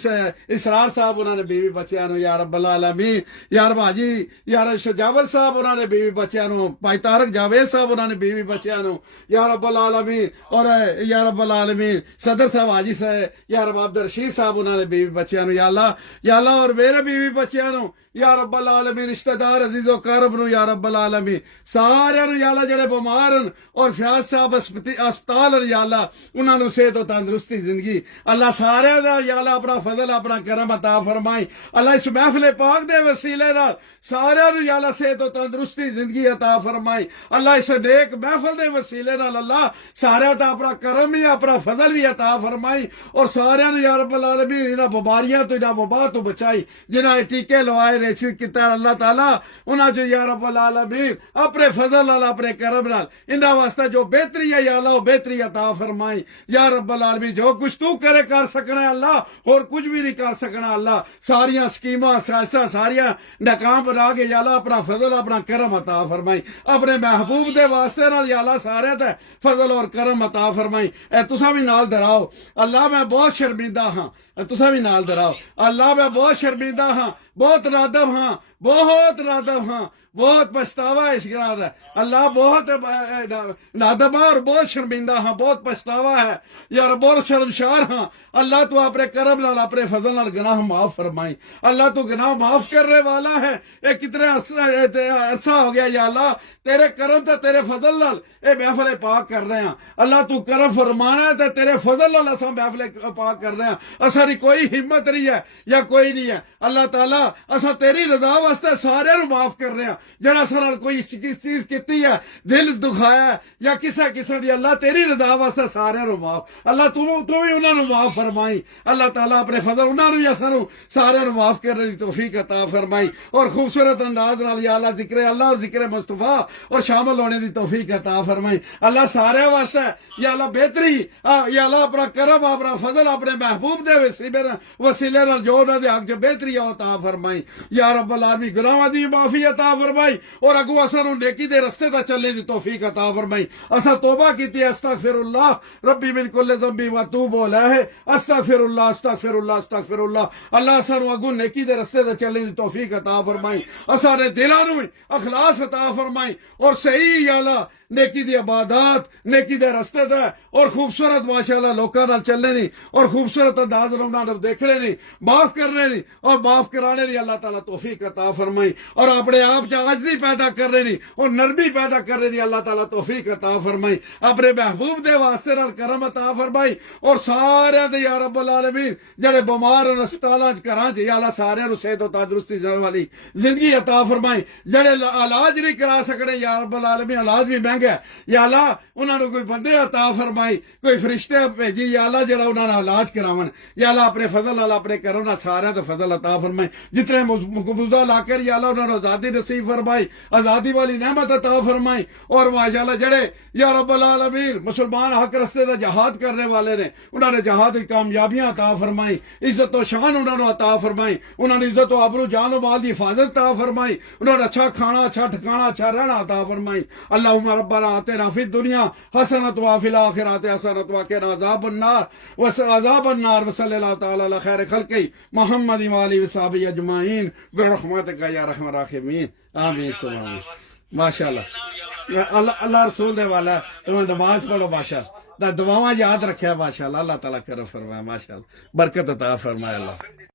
اسرار صاحب انہوں نے بیوی بچیاں نو یا رب العالمین یا رب حاجی یا رب شجاول صاحب انہوں نے بیوی بچیاں نو بھائی طارق جاوید صاحب انہوں نے بیوی بچیاں نو یا رب العالمین اور یا رب العالمین صدر صاحب حاجی صاحب یا رب عبد الرشید صاحب انہوں نے بیوی بچیاں نو یا اللہ اور میرے بیوی بچیاں نو یا رب العالمین رشتہ دار عزیز و قارب نو یا رب العالمین سارے نو یا اللہ جڑے بیمار اور فیاض صاحب اسپتال یا اللہ انہوں نے صحت و تندرستی زندگی اللہ سارے دا یا اللہ اپنا فضل اپنا کرم عطا فرمائیں اللہ اس محفل پاک دے وسیلے نال سارے نو یا اللہ صحت و تندرستی زندگی عطا فرمائیں اللہ اس نیک محفل دے وسیلے نال اللہ سارے دا اپنا کرم بھی اپنا فضل بھی عطا فرمائیں اور سارے نو یا رب العالمین انہاں بیماریاں تو انہاں وبا تو بچائی جنہاں ٹیکے لوائے ریسید کیتا اللہ تعالیٰ انہاں جو یا رب العالمین اپنے فضل نال اپنے کرم نال انہاں واسطے جو بہتری ہے یا اللہ بہتری عطا فرمائیں یا رب العالمین جو کچھ تو کرے کر سکنا ہے اللہ اور کچھ بھی نہیں کر سکنا اللہ ساریاں سکیماں سیاستاں ساریاں ناکام بنا کے یا اللہ اپنا فضل اپنا کرم عطا فرمائیں اپنے محبوب دے واسطے نال یا اللہ سارے تے فضل اور کرم عطا فرمائیں اے تساں بھی نال دراؤ اللہ میں بہت شرمندہ ہاں تساں بھی نال دراؤ اللہ میں بہت شرمندہ ہاں بہت نادم ہاں بہت نادم ہاں بہت پچھتاوا ہے اس کے بعد اللہ بہت نادمہ اور بہت شرمندہ ہاں بہت پچھتاوا ہے یار بہت شرمشار ہاں اللہ تو اپنے کرم نال اپنے فضل نال گناہ معاف فرمائی اللہ تو گناہ معاف کرنے والا ہے یہ کتنے عرصہ ہو گیا یا اللہ تیرے کرم تے تیرے فضل نال اے محفل پاک کر رہے ہیں اللہ تو کرم فرمانا ہے تے تیرے فضل نال اساں محفل پاک کر رہے ہیں اساں دی کوئی ہمت نہیں ہے یا کوئی نہیں ہے اللہ تعالیٰ اساں تیری رضا واسطے سارے نو معاف کر رہے ہیں جڑا اساں نال کوئی چیز کیتی ہے دل دکھایا ہے یا کسے قسم دی اللہ تیری رضا واسطے سارے نو معاف اللہ تو بھی انہاں نو معاف فرمائی اللہ تعالیٰ اپنے فضل انہاں نو بھی اساں نو سارے نو معاف کرنے دی توفیق عطا فرمائی اور خوبصورت انداز نال یا اللہ ذکر اللہ اور ذکر مصطفیٰ اور شامل ہونے دی توفیق عطا فرمائی اللہ سارے واسطے یا اللہ بہتری یا اللہ اپنا کرم اپنا فضل اپنے محبوب دے وسیلے نال جو انہاں دے حق چ بہتری عطا فرمائی یا رب العالمین گناہاں دی معافی عطا فرمائی اور اگوں اساں نو نیکی دے رستے تے چلنے دی توفیق عطا فرمائی اساں توبہ کیتی ہے استغفر اللہ ربی من کل ذنب و اتوب الیہ استغفر اللہ استغفر اللہ استغفر اللہ اللہ اساں نو اگوں نیکی دے رستے تے چلنے دی توفیق عطا فرمائی اساں دے دلاں نو اخلاص عطا فرمائی اور صحیح یا اللہ نیکی دی عبادات نیکی دے رستے تے اور خوبصورت ماشاءاللہ لوکاں نال چلنے نہیں اور خوبصورت انداز نال دیکھنے نہیں معاف کرنے نہیں اور معاف کرانے نہیں اللہ تعالیٰ توفیق عطا فرمائی اور اپنے آپ چ عاجزی پیدا کرنے نہیں اور نرمی پیدا کرنے نہیں اللہ تعالیٰ توفیق عطا فرمائی اپنے محبوب دے واسطے نال کرم عطا فرمائی اور سارے دے یا رب العالمین جڑے بیمار اور ہسپتالاں چ گھراں چ یا اللہ سارے نو صحت و تندرستی والی زندگی عطا فرمائی جڑے علاج نہیں کرا سکنے یا رب العالمین علاج بھی مہنگا یا اللہ انہاں نو کوئی بندے عطا فرمائی کوئی فرشتے بھیجی یا اللہ جڑا انہاں دا علاج کراون یا اللہ اپنے فضل نال اپنے کرم نال سارے تے فضل عطا فرمائی جتنے مقبوضہ لا کر یا اللہ انہاں نو آزادی نصیب فرمائی آزادی والی نعمت عطا فرمائی اور ماشاءاللہ جڑے یا رب العالمین مسلمان حق رستے دا جہاد کرنے والے نے انہاں نے جہاد کی کامیابیاں عطا فرمائی عزت و شان انہاں نو عطا فرمائی انہاں نے عزت و آبرو جان و مال دی حفاظت عطا فرمائی انہاں نے اچھا کھانا اچھا ٹھکانا اچھا رہنا عطا فرمائی اللہم ربنا آتنا فی الدنیا حسنۃ وفی الآخرۃ حسنۃ وقنا عذاب النار وصلی اللہ تعالی علی خیر خلقہ محمد و آلہ وصحبہ اجمعین برحمتک یا ارحم الراحمین آمین سبحان ماشاءاللہ اللہ رسول دے والا تم نماز پڑھو ماشاءاللہ دعاواں یاد رکھیا ماشاءاللہ اللہ تعالیٰ کرم فرمائے ماشاءاللہ برکت عطا فرمائے اللہ